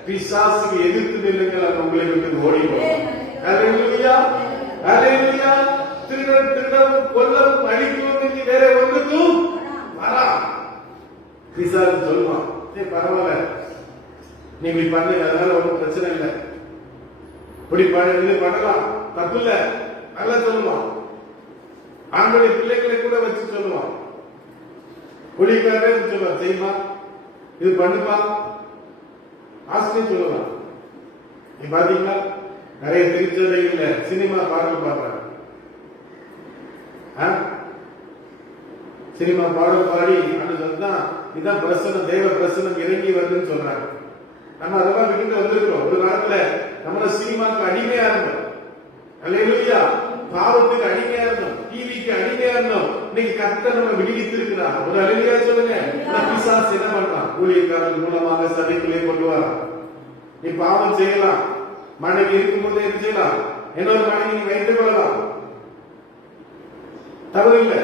பிசாசுக்கு எதிர்த்து நில்லுங்கள், அது உங்களை விட்டு ஓடிடும். அல்லேலூயா. அல்லேலூயா. திருடன் திருடவும் கொல்லவும் அழிக்கவும் என்று வேற ஒன்றுக்கும் வரா. பிசாசு சொல்லுவான், பரவாயில்ல, நீ இப்படி பண்ணு, அதனால ஒன்றும் பிரச்சனை இல்லை, இப்படி பண்ணலாம், தப்பு இல்ல, நல்லா சொல்லுவான். ஆண்களுடைய பிள்ளைகளை கூட வச்சு சொல்லுவான். குடிக்காரே சொல்லுவான், செய்யுமா, இது பண்ணுப்பா, ஆசிரியர் சொல்லுவான். நீ பாத்தீங்களா, நிறைய திருச்சதைகள்ல சினிமா பாடல் பாடுறாங்க. சினிமா பாடல் பாடி தான் இதான் பிரசனம், தெய்வ பிரசனம் இறங்கி வருதுன்னு சொல்றாங்க. நம்ம அதெல்லாம் விட்டு வந்திருக்கிறோம். ஒரு காலத்துல நம்மள சினிமாக்கு அடிமையா இருந்தோம். அல்லேலூயா. பாவத்துக்கு அடிமையா இருந்தோம், டிவிக்கு அடிமையா இருந்தோம். இன்னைக்கு கர்த்தர் நம்ம விடுவித்து இருக்கிறார். ஒரு அல்லேலூயா சொல்லுங்க. பிசாசு என்ன பண்றான்? ஊழியக்காரர்கள் மூலமாக சபைக்குள்ளே கொண்டு வரான். நீ பாவம் செய்யலாம், மனைவி இருக்கும்போது என்ன செய்யலாம்? இன்னொரு மனைவி நீ வைத்துக் கொள்ளலாம், தவறு இல்லை.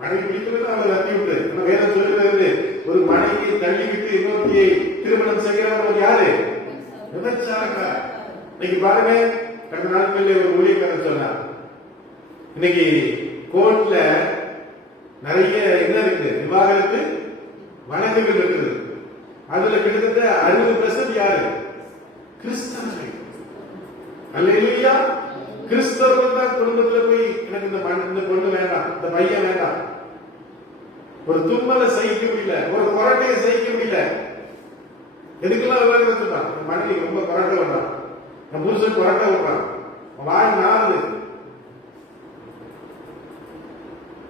மனைவி பிடிக்கிறது அவளை தட்டி விட்டு, வேதம் சொல்லுகிறது, ஒரு மனைவியை தள்ளிவிட்டு இன்னொருத்தியை திருமணம் செய்கிறவர் யாரு? விபச்சாரக்காரர். இன்னைக்கு பாருங்க, கடந்த நாட்களில் ஒரு ஊழியக்காரர் சொன்னார், இன்னைக்கு கோர்ட்ல நிறைய என்ன இருக்குது? விவாகரத்து வழக்குகள் இருக்குது. அதுல கிட்டத்தட்ட 60% யாரு? கிறிஸ்தவர்கள். அல்லேலூயா. கிறிஸ்தவர்கள் தான் குடும்பத்துல போய், எனக்கு இந்த பொண்ணு வேண்டாம், இந்த பையன் வேண்டாம், ஒரு தும்மலை சகிக்க முடியல, ஒரு கொரட்டையை சகிக்க முடியல, எதுக்கெல்லாம் விவாகரத்து தான்? மனைவி ரொம்ப கொரட்டை விடுறான், என் புருஷன் கொரட்டை விடுறான், வாழ் நாடு.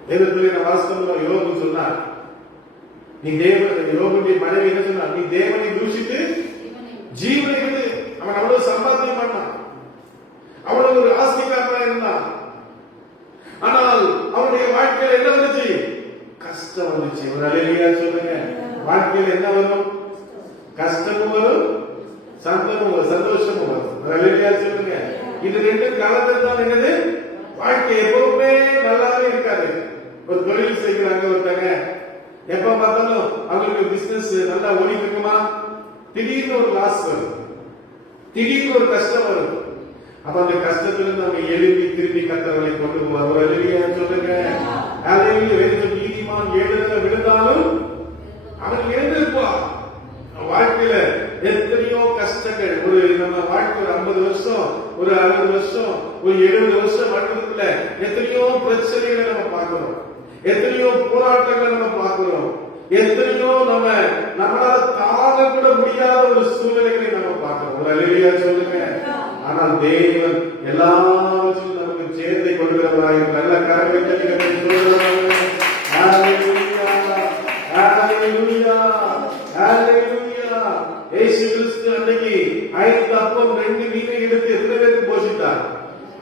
வேதத்திலே நான் வாசித்தோம், யோபு சொன்னார், நீ யோபுடைய மனைவி என்ன சொன்னார்? நீ தேவனை தூஷித்து ஜீவனை விட்டு. அவன் அவ்வளவு சம்பாத்தியம் பண்ணான், அவ்வளவு ஒரு ஆஸ்திகாரனா இருந்தான். ஆனா வாழ்க்கையில என்ன வந்துச்சு? கஷ்டம் வந்துச்சு. ஒரு அல்லேலூயா சொல்லுங்க. வாழ்க்கையில என்ன வரும்? கஷ்டமும் வரும், சந்தோஷமும் வரும். ஒரு அல்லேலூயா சொல்லுங்க. இது ரெண்டு காலத்துல தான் என்னது? வாழ்க்கை எப்பவுமே நல்லாவே இருக்காது. ஒரு தொழில் செய்கிறாங்க ஒருத்தங்க, எப்ப பார்த்தாலும் அவங்களுக்கு பிசினஸ் நல்லா ஓடிட்டு இருக்குமா, திடீர்னு ஒரு லாஸ் வரும், திடீர்னு ஒரு கஷ்டம் வரும். அப்ப அந்த கஷ்டத்துல இருந்து அவங்க எழுப்பி திருப்பி கர்த்தரை கொண்டு போவார். ஒரு அல்லேலூயா சொல்லுங்க. அல்லேலூயா. வேதத்தில் நீதிமான் ஏழுல விழுந்தாலும் அவன் எழுந்திருப்பான். வாழ்க்கையில எத்தனையோ கஷ்டங்கள், ஒரு நம்ம வாழ்க்கை ஒரு 50 வருஷம், ஒரு 60 வருஷம், ஒரு 70 வருஷம் வாழ்க்கைக்குள்ள எத்தனையோ பிரச்சனைகளை நம்ம பார்க்கிறோம், எத்தனையோ போராட்டங்களை நம்ம பார்க்கிறோம், எத்தனையோ நம்மளால தாங்க கூட முடியாத ஒரு சூழ்நிலைகளை நம்ம பார்க்கிறோம். ஒரு அல்லேலூயா சொல்லுங்க. ஆனால் தேவன் எல்லாவற்றையும் நமக்கு சேர்த்தை கொடுக்கிறவராய் நல்ல கரங்களை தட்டி சொல்லுகிறார். ஹalleluya, ஹalleluya, ஹalleluya. இயேசு கிறிஸ்து அன்னைக்கு 5 அப்பம் 2 மீனை எடுத்து எத்தனை பேருக்கு போஷித்தார்?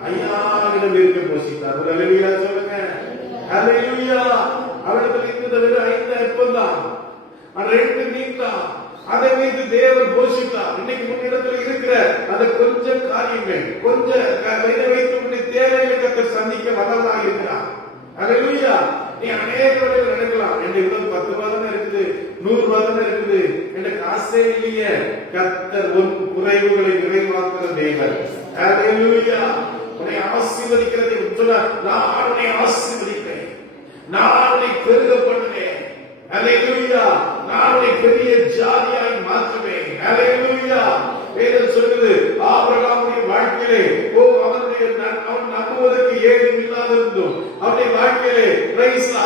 5000 பேருக்கு போஷித்தார். ஒரு அல்லேலூயா சொல்லுங்க. ஹalleluya. அவரிடத்தில் இருந்தது வெறும் 5 அப்பம் தான், 2 மீன் தான். அதை வைத்து தேவன் போஷித்தார். இன்னைக்கு முன்னிடத்தில் இருக்கிற அந்த கொஞ்சம் காரியங்கள், கொஞ்சம் வைத்து தேவையை கர்த்தர் சந்திக்க வல்லவராக இருக்கிறார். அல்லேலூயா. நீ அநேக வழிகள் நடக்கலாம். என்கிட்ட 10 ரூபாய் தானே இருக்குது, 100 ரூபாய் தானே இருக்குது, என்ற காசே இல்லையே. கர்த்தர் உன் குறைவுகளை நிறைவாக்குற தேவன். அல்லேலூயா. உன்னை ஆசீர்வதிக்கிறதை சொன்னார். நான் உன்னை ஆசீர்வதிப்பேன், நான் உன்னை பெருக பண்ணுவேன். அல்லேலூயா. நான் உன்னை பெரிய ஜாதியாய் மாற்றுவேன். அல்லேலூயா. வேதம் சொல்லுது, ஆபிரகாமுடைய வாழ்க்கையிலே அவன் நம்புவதற்கு ஏதும் இல்லாதிருந்தும், அவனுடைய வாழ்க்கையிலே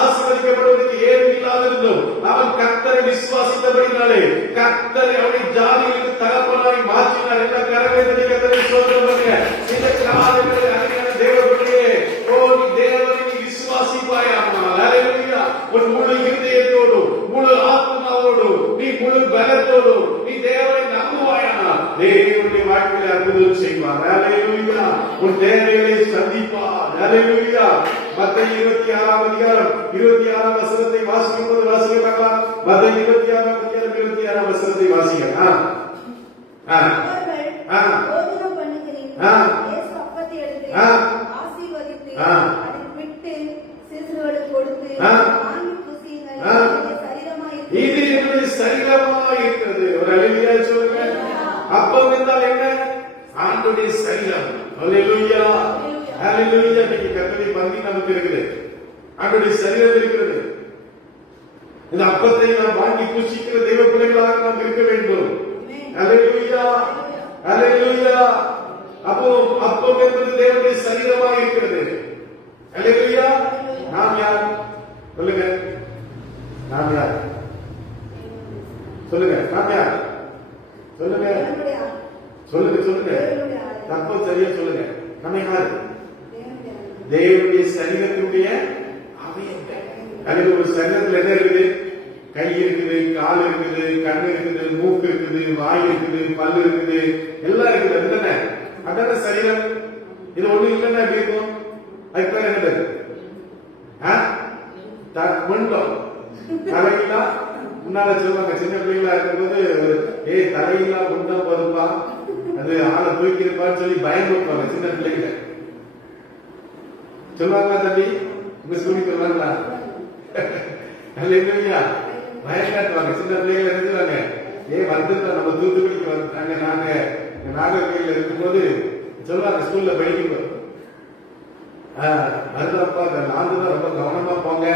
ஆசீர்வதிக்கப்படுவதற்கு ஏதும் இல்லாதிருந்தும், அவன் கர்த்தரை விசுவாசித்தபடினாலே கர்த்தரை அவனை ஜாதிகளுக்கு தகப்பனாய் மாற்றினார். என்ற கரவேதனை கர்த்தரை சோதனை பண்ணுங்க. இந்த காலங்களில் அருமையான தேவனுடைய நீ தேவனை நீ விசுவாசிப்பாயானால், அல்லேலூயா, உன் முழு இருதயத்தோடு, முழு ஆத்மாவோடு, நீ முழு பலத்தோடு நீ தேவனை நம்புவாயானால் தேவனுடைய வாழ்க்கையில் அற்புதம் செய்வார். அல்லேலூயா. உன் தேவைகளை சந்திப்பார். அல்லேலூயா. மத்தேயு 26ஆம் அதிகாரம் 26ஆம் வசனத்தை வாசிக்கும்போது வாசிக்க பார்க்கலாம். மத்தேயு 26ஆம் அதிகாரம் 26ஆம் வசனத்தை வாசிங்க. போஜனம் பண்ணுகிறீர்கள். இயேசு அப்பத்தை எடுத்து ஆசீர்வதித்து அதை பிட்டு சீஷர்களுக்கு கொடுத்து வாங்கி புசியுங்கள், இது என்னுடைய சரீரமாய் இருக்கிறது. ஒரு அல்லேலூயா சொல்லுங்க. அப்பம் என்றால் என்ன? ஆண்டவருடைய சரீரம். அல்லேலூயா, அல்லேலூயா. இன்னைக்கு கர்த்தருடைய பந்தி நமக்கு இருக்குது, ஆண்டவருடைய சரீரம் இருக்கிறது. இந்த அப்பத்தை நாம் வாங்கி புசிக்கிற தெய்வ பிள்ளைகளாக நாம் இருக்க வேண்டும். அல்லேலூயா, அல்லேலூயா. அப்போ அப்பம் என்பது தேவனுடைய சரீரமாக இருக்கிறது. அல்லேலூயா. நாம் யார் சொல்லுங்க? நாம் யார் சொல்லுங்க? நாம் யார் சொல்லுங்க? சொல்லுங்க, சொல்லுங்க. தப்ப சரியா சொல்லுங்க. நம்ம யாரு? தேவனுடைய சரீரத்தினுடைய அவயவங்கள். அதுல ஒரு சரீரத்துல என்ன இருக்குது? கை இருக்குது, கால் இருக்குது, கண்ணு இருக்குது, மூக்கு இருக்குது, வாய் இருக்குது, பல்லு இருக்குது, எல்லாம் இருக்குது. அதுதானே? அதான சரீரம். இது ஒண்ணு இல்லைன்னா எப்படி இருக்கும்? அதுக்கு பேர் என்னது? மண்டம். தலையிலா முன்னால சொல்லுவாங்க, சின்ன பிள்ளைகளா இருக்கும்போது, தலையிலா முண்டம் வருப்பா, அது ஆளை தூக்கிருப்பான்னு சொல்லி பயன்படுத்துவாங்க சின்ன பிள்ளைகளை. சொல்லுவாங்களா தம்பி? உங்க சொல்லி சொல்லுவாங்களா? இல்லையா? பயம் காட்டுவாங்க சின்ன பிள்ளைகளை. இருந்துவாங்க, வந்துட்டோம் நம்ம தூத்துக்குடிக்கு வந்துட்டாங்க. நாங்க நாகர்கோயில இருக்கும்போது சொல்லுவாங்க, ஸ்கூல்ல படிக்கும்போது, அதுதான்ப்பா நான்கு ரொம்ப கவனமா போங்க,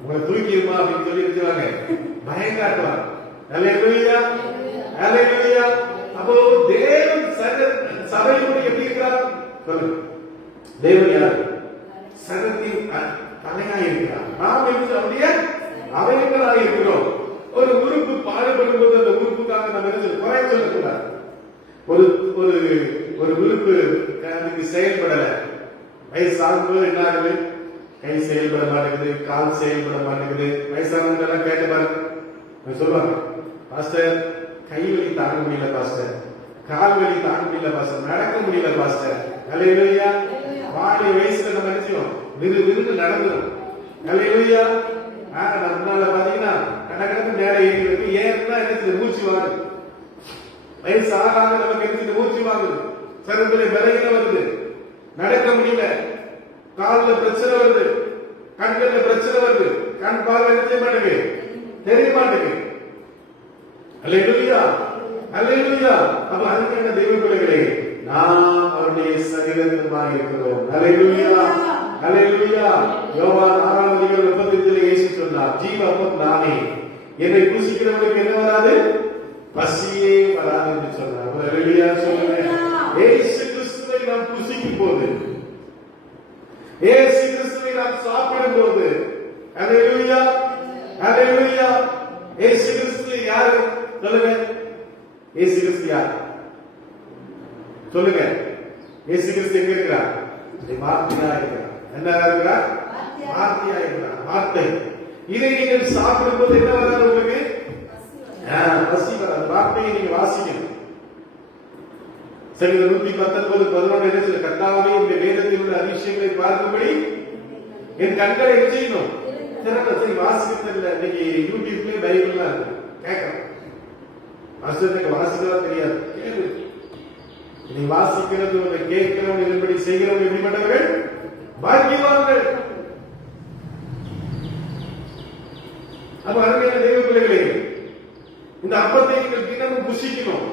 உங்களை தூக்கிடுமா அப்படின்னு சொல்லி வச்சுவாங்க, பயம் காட்டுவாங்க. அல்லேலூயா, அல்லேலூயா. அப்போ தேவன் சபையினுடைய எப்படி இருக்கிறார் சொல்லுங்க? தேவன் யார்? சகத்தின் தலையாய் இருக்கிறார். நாம் எப்படி அப்படியே அவயங்களாக இருக்கிறோம். ஒரு உறுப்பு பாடுபடும் போது அந்த உறுப்புக்காக நம்ம குறை சொல்லக்கூடாது. ஒரு ஒரு ஒரு உறுப்பு அதுக்கு செயல்படல, வயசாகும்போது என்ன ஆகுது? கை செயல்பட மாட்டேங்குது, கால் செயல்பட மாட்டேங்குது. வயசானவங்க எல்லாம் கேட்டு பாருங்க, சொல்லுவாங்க, பாஸ்டர் கை வலி தாங்க முடியல பாஸ்டர், கால் வலி தாங்க முடியல பாஸ்டர், நடக்க முடியல பாஸ்டர். அல்லேலூயா. வாடி வயசுல நம்ம நினைச்சோம் விருது நடந்துடும். அல்லேலூயா. நம்மளால பாத்தீங்கன்னா கடற்கடக்கு மேல ஏறி இருக்கு. ஏன்னா என்ன மூச்சு வாங்குது. வயசு ஆகாத நமக்கு எடுத்து மூச்சு வாங்குது. சருத்துல விலையில வருது. நடக்க முடியல. காலில் பிரச்சனை வருது. கண்கள்ல பிரச்சனை வருது. கண் பார்வை தெரிய மாட்டேங்குது. தெரிய மாட்டேங்குது. அல்லேலூயா. அல்லேலூயா. அப்ப அதுக்கான தெய்வ பிள்ளைகளே, நாம் அவருடைய சரீரத்திற்காக இருக்கிறோம். அல்லேலூயா. அல்லேலூயா. யோவான் 6:35 இயேசு சொன்னார், ஜீவ அப்பம் நானே, என்னை புசிக்கிறவனுக்கு என்ன வராது? பசியே வராது என்று சொன்னார். அல்லேலூயா சொல்லுங்க. இயேசு கிறிஸ்துவை நாம் புசிக்கும் போது, இயேசு கிறிஸ்துவை நாம் சாப்பிடும் போது, அல்லேலூயா. அல்லேலூயா. இயேசு கிறிஸ்து யாரு சொல்லுங்க? இயேசு கிறிஸ்து யார் சொல்லுங்க? இயேசு கிறிஸ்து எங்க இருக்கிறார்? வார்த்தையா இருக்கிறார். என்ன இருக்கிறார்? வார்த்தையா இருக்கிறார். வார்த்தை. இதை நீங்கள் சாப்பிடும் போது என்ன வராது உங்களுக்கு? பசி வராது. வார்த்தையை நீங்க வாசிக்கணும். சங்கீதம் 119:11 என்ன சொல்ல? கர்த்தாவே, உம்முடைய வேதத்தில் உள்ள அதிசயங்களை பார்க்கும்படி என் கண்களை என்ன செய்யணும்? சரி, வாசிக்கிறதுல இன்னைக்கு யூடியூப்ல பைபிள்லாம் இருக்கு, கேட்கலாம். வாசிக்கிறதுக்கு வாசிக்கலாம் தெரியாது, கேளு. நீ வாசிக்கிறது, கேட்கிறவங்க, இதன்படி செய்கிறவங்க எப்படிப்பட்டவர்கள்? பாக்கியவான்கள். அப்ப அருமையான தெய்வ பிள்ளைகளே, இந்த அப்பத்தை நீங்கள் தினமும் புசிக்கணும்.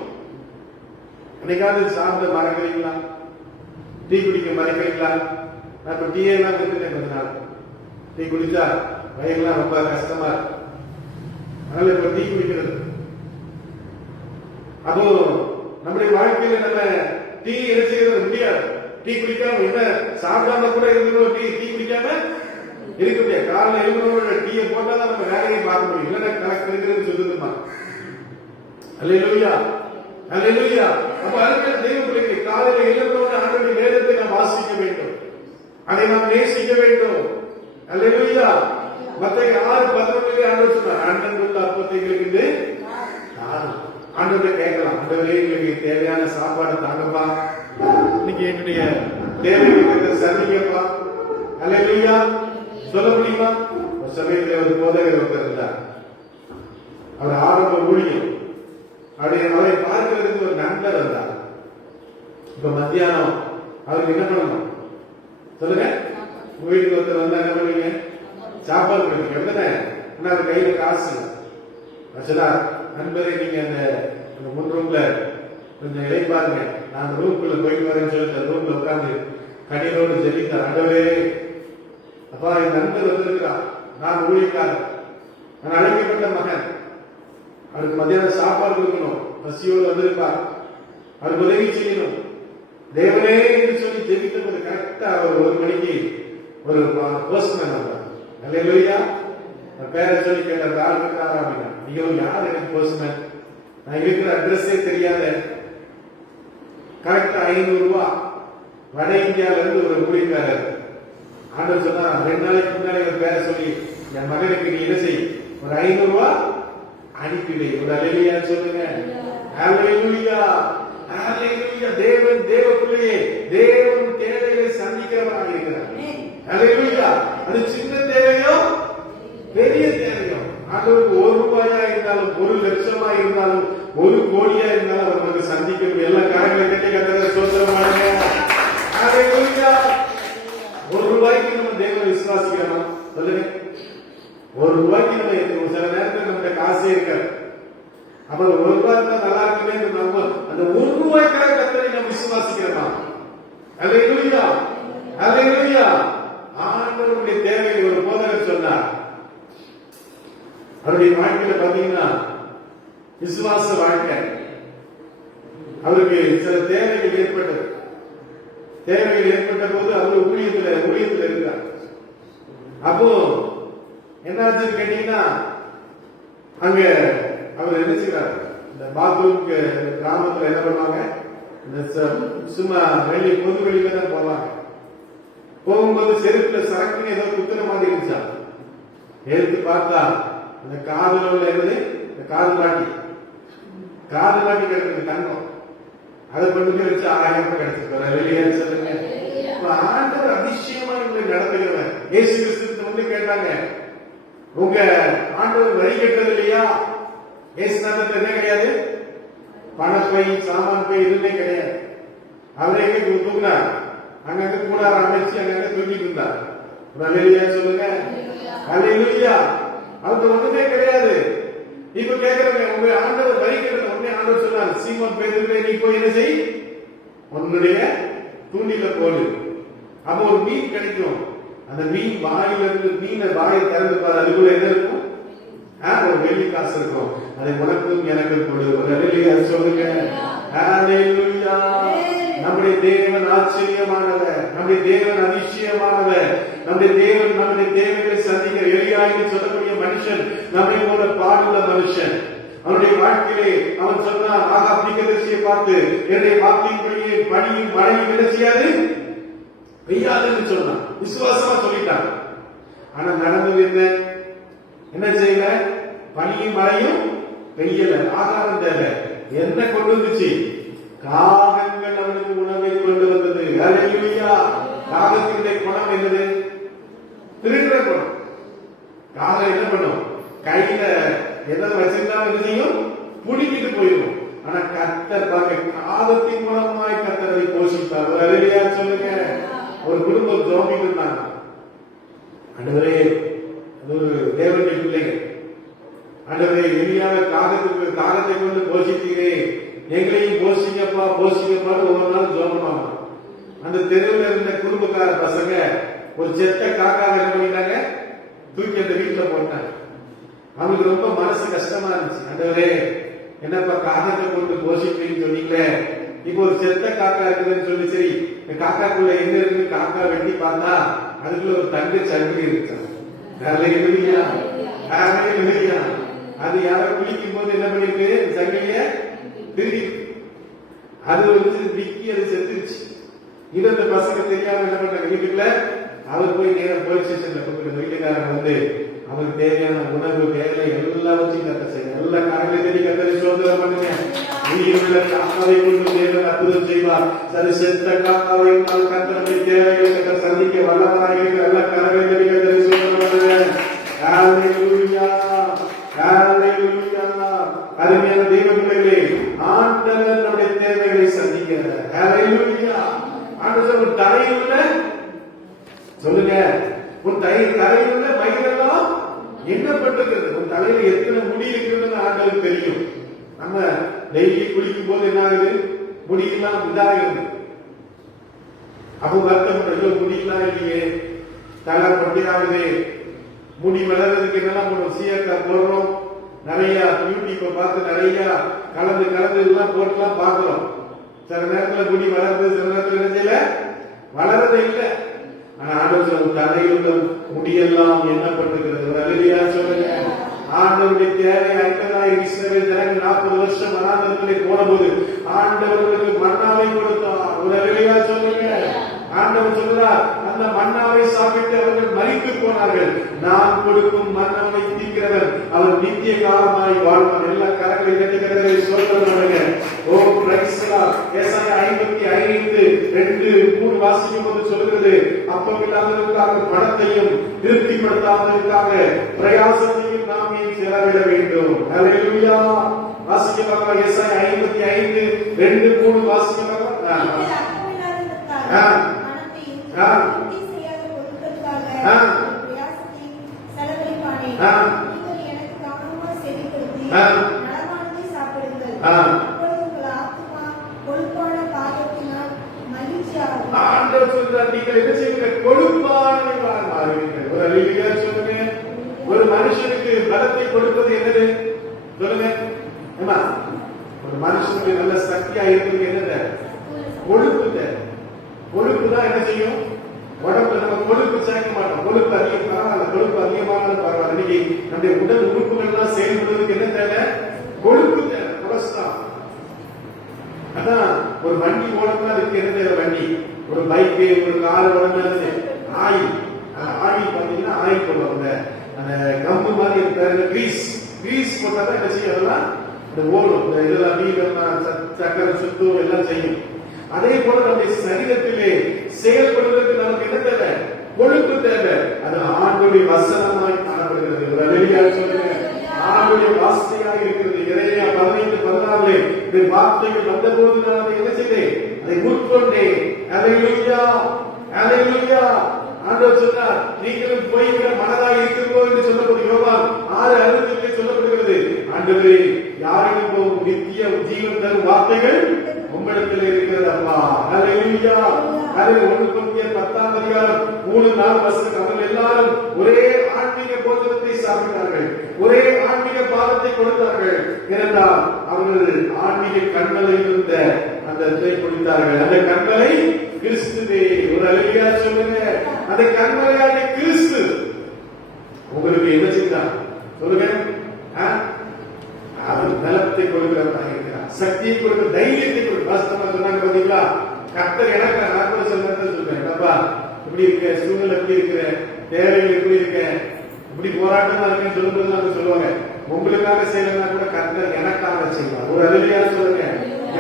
என்னைக்காவது சாப்பிட மறக்கிறீங்களா? டீ குடிக்க மறக்கிறீங்களா? நான் இப்ப டீயே எல்லாம் விட்டுட்டேன். கொஞ்ச நாள் டீ குடிச்சா வயிறுலாம் ரொம்ப கஷ்டமா இருக்கு. அதனால இப்ப டீ குடிக்கிறது. அப்போ நம்முடைய வாழ்க்கையில நம்ம டீ என்ன செய்யறது முடியாது. டீ குடிக்காம என்ன சாப்பிடாம கூட இருக்கணும். டீ குடிக்காம இருக்க முடியாது. காலைல எழுபது டீயை போட்டா தான் நம்ம வேலையை பார்க்க முடியும். இல்லைன்னா கணக்கு இருக்கிறது சொல்லுதுமா. அல்லேலூயா. அல்லேலூயா. அப்ப அதுக்கு தெய்வ பிள்ளைகளை காலையில எழுந்தோடு ஆண்டவருடைய வேதத்தை நாம் வாசிக்க வேண்டும். அதை நாம் நேசிக்க வேண்டும். அல்லேலூயா. மத்தேயு 6:11 ஆண்டவர் சொன்னார், அண்டங்குள்ள அப்பத்தை எங்களுக்கு ஆண்டவரை கேட்கலாம். ஆண்டவரே, எங்களுக்கு தேவையான சாப்பாடு தாங்கப்பா, இன்னைக்கு என்னுடைய தேவைகளை சந்திக்கப்பா. அல்லேலூயா. சொல்ல முடியுமா? ஒரு சமயத்தில் ஒரு போதகர் ஒருத்தர் இருந்தார். அவர் ஆரம்ப ஊழியம். அவரை பார்க்கிறதுக்கு ஒரு நண்பர் இருந்தார். இப்ப மத்தியானம் அவருக்கு என்ன பண்ணணும் சொல்லுங்க? வீட்டுக்கு ஒருத்தர் வந்தா என்ன பண்ணுவீங்க? சாப்பாடு கொடுப்பீங்க. எப்படிதானே? அவர் கையில காசு வச்சதா, நண்பரே, நீங்க அந்த முன் ரூம்ல கொஞ்சம் இலை பாருங்க, நான் அந்த ரூம்குள்ள போயிட்டு வரேன்னு சொல்லிட்டு ரூம்ல உட்கார்ந்து கண்ணீரோடு ஜெபித்தார். ஆண்டவரே, அப்பா, என் நண்பர் வந்திருக்கிறார், நான் ஊழியக்காரன், நான் அழைக்கப்பட்ட மகன், அவருக்கு மத்தியானம் சாப்பாடு கொடுக்கணும், பசியோடு வந்திருப்பார், அவருக்கு உதவி செய்யணும். தேவனே என்று சொல்லி ஜெபித்த போது கரெக்டா அவர் 1 மணிக்கு ஒரு போஸ்ட்மேன் வந்தார். அல்லேலூயா. பேரை சொல்லி கேட்டார், யார் இருக்காரா அப்படின்னா. ஐயோ, யார் எனக்கு போஸ்ட்மேன்? நான் இருக்கிற அட்ரஸே தெரியாத. கரெக்டா 500 ரூபாய் வட இந்தியால இருந்து ஒரு ஊழியக்காரர். ஆண்டவர் சொன்னா, 2 நாளைக்கு முன்னாடி ஒரு பேரை சொல்லி, என் மகனுக்கு நீ என்ன செய், ஒரு 500 ரூபாய் அனுப்பிவை. ஒரு அல்லேலூயா சொல்லுங்க. அல்லேலூயா. அல்லேலூயா. தேவன் தேவ பிள்ளையே, தேவன் தேவைகளை சந்திக்கிறவராக இருக்கிறார். அல்லேலூயா. அது சின்ன தேவையோ பெரிய தேவையோ, ஆண்டவருக்கு 1 ரூபாயா இருந்தாலும், 1 லட்சமா இருந்தாலும், 1 கோடியா இருந்தாலும் அவர் நமக்கு சந்திக்க எல்லா காரியங்களை கட்டி கட்டுறத சோதரமாக. அல்லேலூயா. 1 ரூபாய்க்கு நம்ம தேவனை விசுவாசிக்கிறோம் சொல்லுங்க. 1 ரூபாய்க்கு நம்ம சில நேரத்தில் நம்மகிட்ட காசே இருக்காது. அப்ப 1 ரூபாய் இருந்தா நல்லா இருக்குமே, நம்ம அந்த 1 ரூபாய்க்காக கர்த்தரை நம்ம விசுவாசிக்கிறோமா? அல்லேலூயா. அல்லேலூயா. ஆண்டவருடைய தேவையை ஒரு போதகர் சொன்னார். அவருடைய வாழ்க்கையில பாத்தீங்கன்னா விசுவாச வாழ்க்கை. அவருக்கு சில தேவைகள் ஏற்பட்டது. தேவைகள் ஏற்பட்ட போது அவர் ஊழியத்தில் இருக்கிறார். அப்போ என்னாச்சுன்னு கேட்டீங்கன்னா, அங்க அவர் என்ன செய்யறாரு, இந்த பாத்ரூம்க்கு கிராமத்துல என்ன பண்ணுவாங்க, இந்த சும்மா வெளியே பொது வெளியில தான் போவாங்க. போகும்போது செருப்புல சரக்குன்னு ஏதோ குத்துற மாதிரி இருந்துச்சா, எடுத்து பார்த்தா அந்த காதுல இருந்து இந்த காது மாட்டி கிடைக்கிறது தங்கம். அதை கொண்டு போய் வச்சு 1000 ரூபாய் கிடைச்சிருக்காரு. வெளியே சொல்லுங்க. ஆண்டவர் அதிசயமா இவங்களை நடத்துகிறவன். இயேசு கிறிஸ்து வந்து கேட்டாங்க, உங்க ஆண்டவர் வரி கட்டுறது இல்லையா? ஏசுநாதர் என்ன கிடையாது, பணப்பை சாமான் பை எதுவுமே கிடையாது. அவரை எங்க தூக்குனார்? அங்கங்க கூடார அமைச்சு அங்கங்க தூக்கிட்டு இருந்தார். அல்லேலூயா சொல்லுங்க. அல்லேலூயா. அவருக்கு ஒண்ணுமே கிடையாது. இப்ப கேக்குறாங்க, உங்க ஆண்டவர் வரி கட்டுறது. உடனே ஆண்டவர் சொன்னார், சீமோன் பேதுருவே, நீ போய் என்ன செய், உன்னுடைய தூண்டில போடு. அப்ப ஒரு மீன் கிடைக்கும். அந்த மீன் வாயில இருந்து மீனை வாயை திறந்து பாரு, அதுக்குள்ள என்ன இருக்கும்? ஒரு வெள்ளி காசு இருக்கும். அதை உனக்கும் எனக்கு கொடு. அது சொல்லுங்க. ஹல்லேலூயா. நம்முடைய தேவன் ஆச்சரியமானவர், நம்முடைய தேவன் அதிசயமானவர், நம்முடைய தேவன் நம்முடைய தேவைகளை சந்திக்கிற எலியா என்று சொல்லக்கூடிய மனுஷன் நம்மை போல பாடுள்ள மனுஷன். அவனுடைய வாழ்க்கையிலே அவன் சொன்னான், ஆகா தீர்க்கதரிசியை பார்த்து, என்னுடைய வார்த்தையின்படியே பனியும் மழையும் என்ன செய்யாது, பெய்யாதுன்னு சொன்னான். விசுவாசமா சொல்லிட்டான். ஆனா நடந்தது என்ன செய்யல? பனியும் மழையும் பெய்யல. ஆகாரம் தேவை. என்ன கொண்டு வந்துச்சு? காகங்கள் அவனுக்கு உணவை கொண்டு வந்தது. அல்லேலூயா. காகத்தினுடைய குணம் என்னது? திருடுற குணம். காகம் என்ன பண்ணும்? கையில எதாவது வச்சிருந்தா என்ன செய்யும்? புடிக்கிட்டு போயிடும். ஆனா கர்த்தர் பாருங்க, காகத்தின் மூலமாய் கர்த்தரை போஷித்தார். அல்லேலூயா சொல்லுங்க. ஒரு குடும்பம் ஜோமிட்டு இருந்தாங்க. ஆண்டவரே, அது ஒரு தேவனுடைய பிள்ளைகள், ஆண்டவரே எலியாவை காகத்தை கொண்டு போஷித்தீரே, எங்களையும் போஷிங்கப்பா போஷிங்கப்பா ஒவ்வொரு நாள் ஜோமமாமா. அந்த தெருவில் இருந்த குடும்பக்கார பசங்க ஒரு செத்த காக்காவை என்ன பண்ணிட்டாங்க, தூக்கி அந்த வீட்டுல போட்டாங்க. அவங்களுக்கு ரொம்ப மனசு கஷ்டமா இருந்துச்சு. ஆண்டவரே, என்னப்பா காகத்தை கொண்டு போஷிப்பீங்கன்னு சொன்னீங்களே, இப்போ ஒரு செத்த காக்கா இருக்குதுன்னு சொல்லி, சரி காக்காக்குள்ள என்ன இருக்கு, காக்கா வெட்டி பார்த்தா அதுக்குள்ள ஒரு தங்க சங்கிலி இருக்கு. அது யாரோ குளிக்கும் போது என்ன பண்ணிருக்கு, சங்கிலிய திருடி அது வந்து விக்கி அது செத்துருச்சு. இது அந்த பசங்க தெரியாம என்ன பண்றாங்க, வீட்டுக்குள்ள அவர் போய் நேரம் போலீஸ் ஸ்டேஷன்ல கூப்பிட்டு வீட்டுக்காரங்க வந்து அவருக்கு தேவையான உணவு வேலை எல்லாவற்றையும் கத்த செய்ய, எல்லா காரணங்களை தேடி கத்தரை சோதனை பண்ணுங்க. உயிருள்ள காக்காவை கொண்டு தேவன் அற்புதம் செய்வார். சரி, செத்த காக்காவை கத்தனை தேவைகளை சந்திக்க வல்லவராக இருக்கிற எல்லா காரணங்களை தேடி கத்தரை சோதனை பண்ணுங்க. ஹல்லேலூயா. ஹல்லேலூயா. அருமையான தெய்வ பிள்ளைகளே, ஆண்டவர் நம்முடைய தேவைகளை சந்திக்கிறார். ஹல்லேலூயா. ஆண்டவர் ஒரு தலையுள்ள சொல்லுங்க, உன் தலையுள்ள மயிரெல்லாம் எண்ணப்பட்டிருக்கிறது. உன் தலையில எத்தனை முடி இருக்கிறது ஆண்டவருக்கு தெரியும். நம்ம டெய்லி குளிக்கும் போது என்ன ஆகுது, முடியெல்லாம் இதாகிறது. அப்போ வருத்தம், முடியெல்லாம் இல்லையே, தலை பட்டியாகுது. முடி வளர்றதுக்கு என்னெல்லாம் போடுறோம், சீயக்கா போடுறோம், நிறைய யூடியூப்பை பார்த்து நிறைய கலந்து இதெல்லாம் போட்டுலாம் பார்க்கிறோம். சில நேரத்துல முடி வளர்ந்து, சில நேரத்துல என்ன செய்யல, வளரது இல்லை. ஆனா ஆண்டவர் தலையுள்ள முடியெல்லாம் எண்ணப்பட்டிருக்கிறது. அல்லேலூயா சொல்லுங்க. ஆண்டவருடைய தேவை 50,000 இஸ்ரவேல் ஜனங்கள் 40 வருஷம் வனாந்தரத்திலே போனபோது ஆண்டவர்களுக்கு மன்னாவை கொடுத்தார். அல்லேலூயா சொல்லுங்க. ஆண்டவர் சொல்றார், அந்த மன்னாவை சாப்பிட்டு அவர்கள் மரித்து போனார்கள். நான் கொடுக்கும் மன்னாவை தீக்கிறவர் அவர் நித்திய காலமாய் வாழ்வார். எல்லா கரங்களை கட்டுகிறதை சொல்றாங்க. ஓ பிரைஸ் லார்ட். ஏசாயா 55:2-3 வாசிக்கும் போது சொல்கிறது, அப்பம் இல்லாதவர்களுக்காக பணத்தையும் திருப்திப்படுத்தாதவர்களுக்காக பிரயாசத்தையும் நாம் ஏன் செலவிட வேண்டும். அல்லேலூயா. வாசிக்க பார்க்கலாம். ஏசாயா 55:2-3 வாசிக்க பார்க்கலாம். ஆண்டவர் சொல்றார், நீங்கள் என்ன செய்வீங்க, கொழுப்பானவை மாறுவீர்கள். ஒரு அல்லேலூயா சொல்லுங்க. ஒரு மனுஷனுக்கு பலத்தை கொடுப்பது என்னது சொல்லுங்க. ஒரு மனுஷனுக்கு நல்ல சக்தியா இருக்கிறது என்னது, கொழுப்பு. கொழுப்பு தான் என்ன செய்யும், உடம்புல நம்ம கொழுப்பு சேர்க்க மாட்டோம். கொழுப்பு அதிகம் பரவாயில்ல, கொழுப்பு அதிகமான பரவாயில்ல. இன்னைக்கு நம்முடைய உடல் உறுப்புகள் எல்லாம் செயல்படுவதற்கு என்ன தேவை, கொழுப்பு தேவை, கொலஸ்ட்ரால். அதான் ஒரு வண்டி ஓடணும்னா அதுக்கு என்ன தேவை, வண்டி, ஒரு பைக்கு, ஒரு கார் ஓடணும், ஆயில். ஆயில் பாத்தீங்கன்னா ஆயில் போடுவாங்க, அந்த கம்பு மாதிரி இருக்கிற கிரீஸ் போட்டாதான் என்ன செய்யும், அதெல்லாம் இந்த ஓடும், இந்த இதெல்லாம் வீடெல்லாம் சக்கரை சுத்தம் எல்லாம் செய்யும். அதே போல நம்முடைய சரீரத்திலே செயல்படுவதற்கு நமக்கு என்ன தேவை, கொழுப்பு தேவை. அது ஆண்டு ஆண்டவருடைய வசனமாய் காணப்படுகிறது. ஒரு அல்லேலூயா சொல்லுங்க. ஆண்டவருடைய வார்த்தையாக இருக்கிறது. எரேமியா 15:16 இந்த வார்த்தைகள் வந்தபோது நான் அதை என்ன செய்தேன்? அதை உட்கொண்டேன். அல்லேலூயா, அல்லேலூயா. ஆண்டவர் சொன்னார், நீங்களும் போய்விட மனதாய் இருக்கிறதோ என்று சொல்லக்கூடிய யோவான் 6:6 சொல்லப்படுகிறது. ஆண்டவரே, யாரிடம் போகும் நித்திய ஜீவன் தரும் வார்த்தைகள் உங்களிடத்தில் இருக்கிறது அப்பா. அல்லேலூயா. அது 1 கொரிந்தியர் 10:3-4 அவர்கள் எல்லாரும் ஒரே ஆன்மீக போதகத்தை சாப்பிட்டார்கள், ஒரே ஆன்மீக பாதத்தை கொடுத்தார்கள். ஏனென்றால் அவர்கள் ஆன்மீக கண்மலையில் இருந்த அந்த இதை குடித்தார்கள். அந்த கண்மலை கிறிஸ்துவே. ஒரு அல்லேலூயா சொல்லுங்க. அந்த கண்மலையாகிய கிறிஸ்து உங்களுக்கு என்ன செய்தார் சொல்லுங்க. அவர் பலத்தை கொடுக்கிறவராக இருக்கிறார், சக்தியை கொடுக்கிற, தைரியத்தை கொடுக்கிற. வாஸ்தவமா சொன்னாங்க பாத்தீங்களா? கர்த்தர் எனக்கு நான் கூட சொல்ல சொல்றேன், அப்பா இப்படி இருக்க சூழ்நிலை, எப்படி இருக்கிற தேவைகள், எப்படி இருக்க, இப்படி போராட்டமா இருக்குன்னு சொல்லும்போது நாங்க சொல்லுவாங்க, உங்களுக்காக செய்யலன்னா கூட கர்த்தர் எனக்காக செய்வார். ஒரு அல்லேலூயா சொல்லுங்க.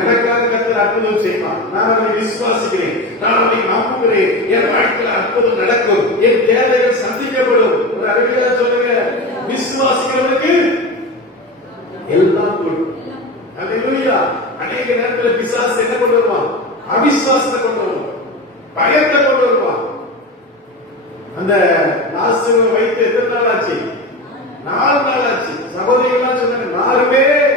எனக்காக கர்த்தர் அற்புதம் செய்வார். நான் அவரை விசுவாசிக்கிறேன், நான் அவரை நம்புகிறேன். என் வாழ்க்கையில் அற்புதம் நடக்கும், என் தேவைகள் சந்திக்கப்படும். ஒரு அல்லேலூயா சொல்லுங்க. விசுவாசிக்கிறவனுக்கு எல்லாம் கூடும். அல்லேலூயா. அநேக நேரத்தில் பிசாசு என்ன கொண்டு வருவான்? அவிசுவாசத்தை கொண்டு வருவான், பயத்தை கொண்டு வருவான். அந்த லாசருவை வைத்து எத்தனை நாள் ஆச்சு? 4 நாள் ஆச்சு. சகோதரிகள் சொன்னாங்க, 4 பேர்.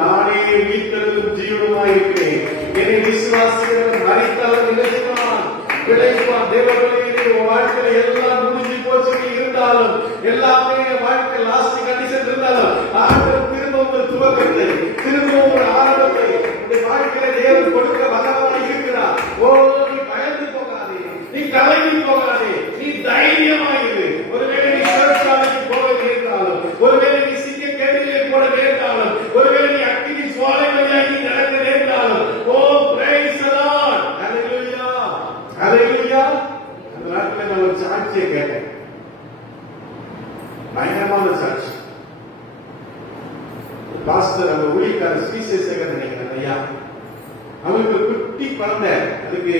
நானே வீட்டிலும் ஜீவனுமாய் இருக்கிறேன், என்னை விசுவாசிக்கிறவன் மரித்தாலும் என்ன செய்வான்? பிழைப்பான். தேவர்களே, வாழ்க்கையில எல்லாம் முடிஞ்சு போச்சு இருந்தாலும், எல்லாமே வாழ்க்கை லாஸ்ட் கண்டிஷன் இருந்தாலும், ஆண்டவர் திரும்ப ஒரு துவக்கத்தை, திரும்ப ஒரு ஆரம்பத்தை இந்த வாழ்க்கையில தேவன் கொடுக்க வல்லவராய் இருக்கிறார். ஓ, நீ பயந்து போகாதே, நீ கலங்கி போகாதே, நீ தைரியமாயிரு. ஒருவேளை நீ சிறைச்சாலைக்கு போக நேர்ந்தாலும், ஒருவேளை நீ சிங்க கேள்வியை போட நேர்ந்தாலும், ஒருவேளை நீ அக்கினி சுவாலை வழியாக நீ நடக்க நேர்ந்தாலும், ஓ பிரைஸ் தி லார்ட். ஹalleluya, ஹalleluya. அந்த நாட்களில் நான் ஒரு சாட்சியை கேட்டேன், பயங்கரமான சாட்சி. பாஸ்டர் அந்த ஊழியக்கார ஸ்ரீசேகர் நினைக்கிறேன் ஐயா, அவருக்கு குட்டி குழந்தை, அதுக்கு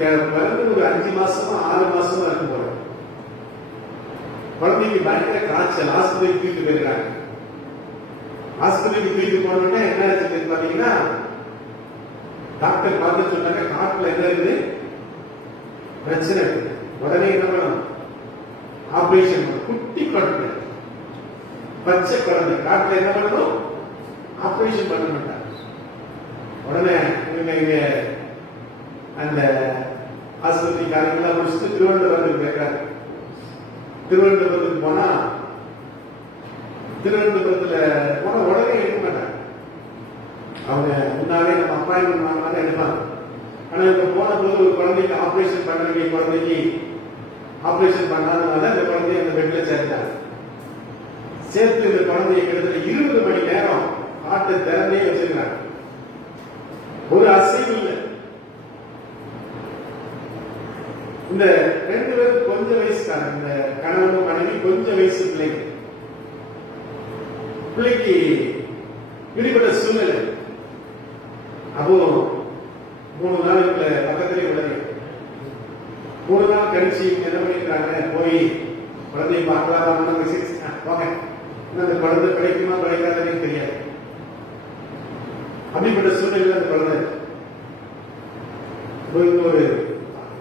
பிறந்து ஒரு 5 மாசமா 6 மாசமா இருக்கும் போல. குழந்தைக்கு பயங்கர காய்ச்சல், ஆஸ்பத்திரிக்கு தூக்கிட்டு போயிருக்காங்க. ஆஸ்பத்திரிக்கு தூக்கிட்டு போனோடனே என்ன ஆச்சு பாத்தீங்கன்னா, டாக்டர் பார்த்து சொன்னாங்க, காட்டுல என்ன இருக்குது, பிரச்சனை இருக்குது, உடனே என்ன பண்ணணும், ஆபரேஷன் பண்ணணும். குட்டி குழந்தை, பச்சை குழந்தை, காட்டுல என்ன பண்ணணும், ஆபரேஷன் பண்ண மாட்டாங்க. உடனே இவங்க அந்த ஆஸ்பத்திரி காரியங்கள்லாம் முடிச்சுட்டு திருவனந்தபுரத்துக்கு போயிருக்காங்க. திருவனந்தபுரத்துக்கு போனா, திருவனந்தபுரத்துல போன உடனே எடுக்க மாட்டாங்க. அவங்க முன்னாலே நம்ம அப்பாயின்மெண்ட் வாங்கினாலும் எடுப்பாங்க. ஆனா இப்ப போன போது ஒரு குழந்தைக்கு ஆபரேஷன் பண்ண வேண்டிய குழந்தைக்கு ஆபரேஷன் பண்ணாதனால அந்த குழந்தைய அந்த பெட்ல சேர்த்தாங்க. சேர்த்து இந்த குழந்தைய கிட்டத்தட்ட 20 மணி நேரம் காட்டை திறந்தே வச்சிருக்காங்க, ஒரு அசைவு இல்லை. இந்த 2 பேரும் கொஞ்சம் வயசுக்காரங்க, இந்த கணவன் மனைவி கொஞ்சம் வயசு பிள்ளைங்க. பிள்ளைக்கு இப்படிப்பட்ட சூழ்நிலை. அப்போ 3 நாளுக்குள்ள பக்கத்திலே உடனே 3 நாள் கழிச்சு என்ன பண்ணிருக்காங்க, போய் குழந்தைய பார்க்கலாம் போங்க, அந்த குழந்தை கிடைக்குமா கிடைக்காதுன்னு தெரியாது. அப்படிப்பட்ட சூழ்நிலை அந்த குழந்தை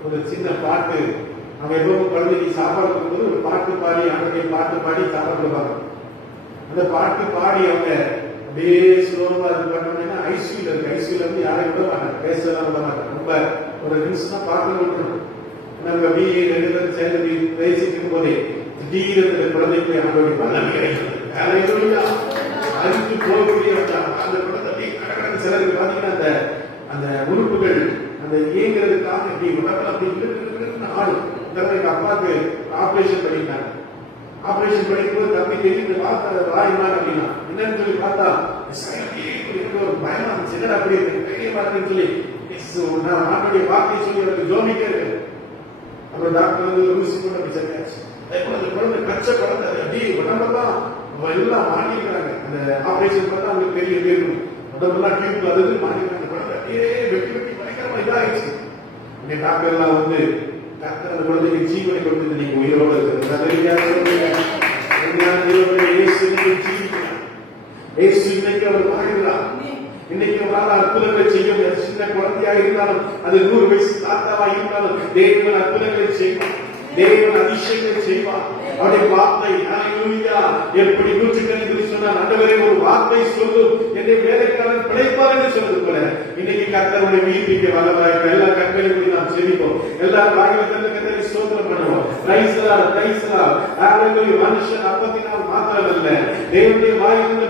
ஒரு சின்ன பாட்டு, அவங்க எப்பவும் குழந்தைக்கு சாப்பாடு கொடுக்கும்போது ஒரு பாட்டு பாடி, ஆண்டவருடைய பாட்டு பாடி சாப்பாடு கொடுப்பாங்க. அந்த பாட்டு பாடி அவங்க அப்படியே ஸ்லோவா இது பண்ணோம்னா ஐசியூல இருக்கு, ஐசியூல இருந்து யாரையும் விட மாட்டாங்க, பேசலாம் விட மாட்டாங்க. ரொம்ப ஒரு நிமிஷம் பார்த்து விட்டுரும். நம்ம அப்படியே 2 பேரும் சேர்ந்து பேசிட்டு இருக்கும் போதே திடீர்னு குழந்தைக்கு ஆண்டவருடைய பலன் கிடைக்கிறது. அழித்து போகக்கூடிய அந்த குழந்தை கடற்கரை சிலருக்கு பாத்தீங்கன்னா அந்த உறுப்புகள் அந்த இயங்குறதுக்காக இப்படி உடம்புல அப்படி ஆடும். எங்க அப்பாவுக்கு ஆபரேஷன் பண்ணிட்டாங்க. ஆபரேஷன் பண்ணிக்கும்போது தம்பி தெரிஞ்சு பார்த்தா ராயமா அப்படின்னா என்னன்னு சொல்லி பார்த்தா ஒரு பயமா இருந்துச்சு, அப்படி இருக்கு பெரிய பார்த்தேன்னு சொல்லி நான் நாட்டுடைய வார்த்தையை சொல்லி அவருக்கு ஜோமிக்கே இருக்கு. அப்புறம் டாக்டர் வந்து ஊசி கொண்டு அப்படி சரியாச்சு. அந்த குழந்தை கச்ச குழந்தை அப்படியே உடம்பெல்லாம் எல்லாம் மாட்டிக்கிறாங்க. அந்த ஆபரேஷன் பார்த்தா அவங்களுக்கு பெரிய இருக்கும், உடம்பெல்லாம் டியூப் அது மாட்டிக்கிறாங்க. குழந்தை அப்படியே வெட்டி வெட்டி பயங்கரமா இதாகிடுச்சு. இங்க டாக்டர் எல்லாம் வந்து கர்த்தர் அந்த குழந்தைக்கு ஜீவனை கொடுத்து நீங்க உயிரோடு இருக்கிறீங்க. இயேசு ஜீவிக்கிறார். இயேசு இன்னைக்கு அவர் வாழ்கிறார். இன்னைக்கு அவரால் அற்புதங்களை செய்யும். சின்ன குழந்தையாக இருந்தாலும் அது 100 வயசு தாத்தாவாக இருந்தாலும் தேவன் அற்புதங்களை செய்வார். தேவன் அதிசயங்களை செய்வார். அவருடைய வார்த்தை ஹல்லேலூயா எப்படி 150 சொன்னார். ஆண்டவரே ஒரு வார்த்தை சொல்லும் என்னை வேலைக்காரன் பிழைப்பார் என்று சொன்னது போல இன்னைக்கு கர்த்தருடைய உயிர்ப்பிக்க வல்லவராக எல்லா கண்களையும் நாம் செவிப்போம். எல்லாரும் வாயில தந்து கர்த்தரை ஸ்தோத்திரம் பண்ணுவோம். Praise the lord, praise the lord. Hallelujah. மனுஷன் அப்பத்தினால் மாத்திரமல்ல தேவனுடைய வாயிலிருந்து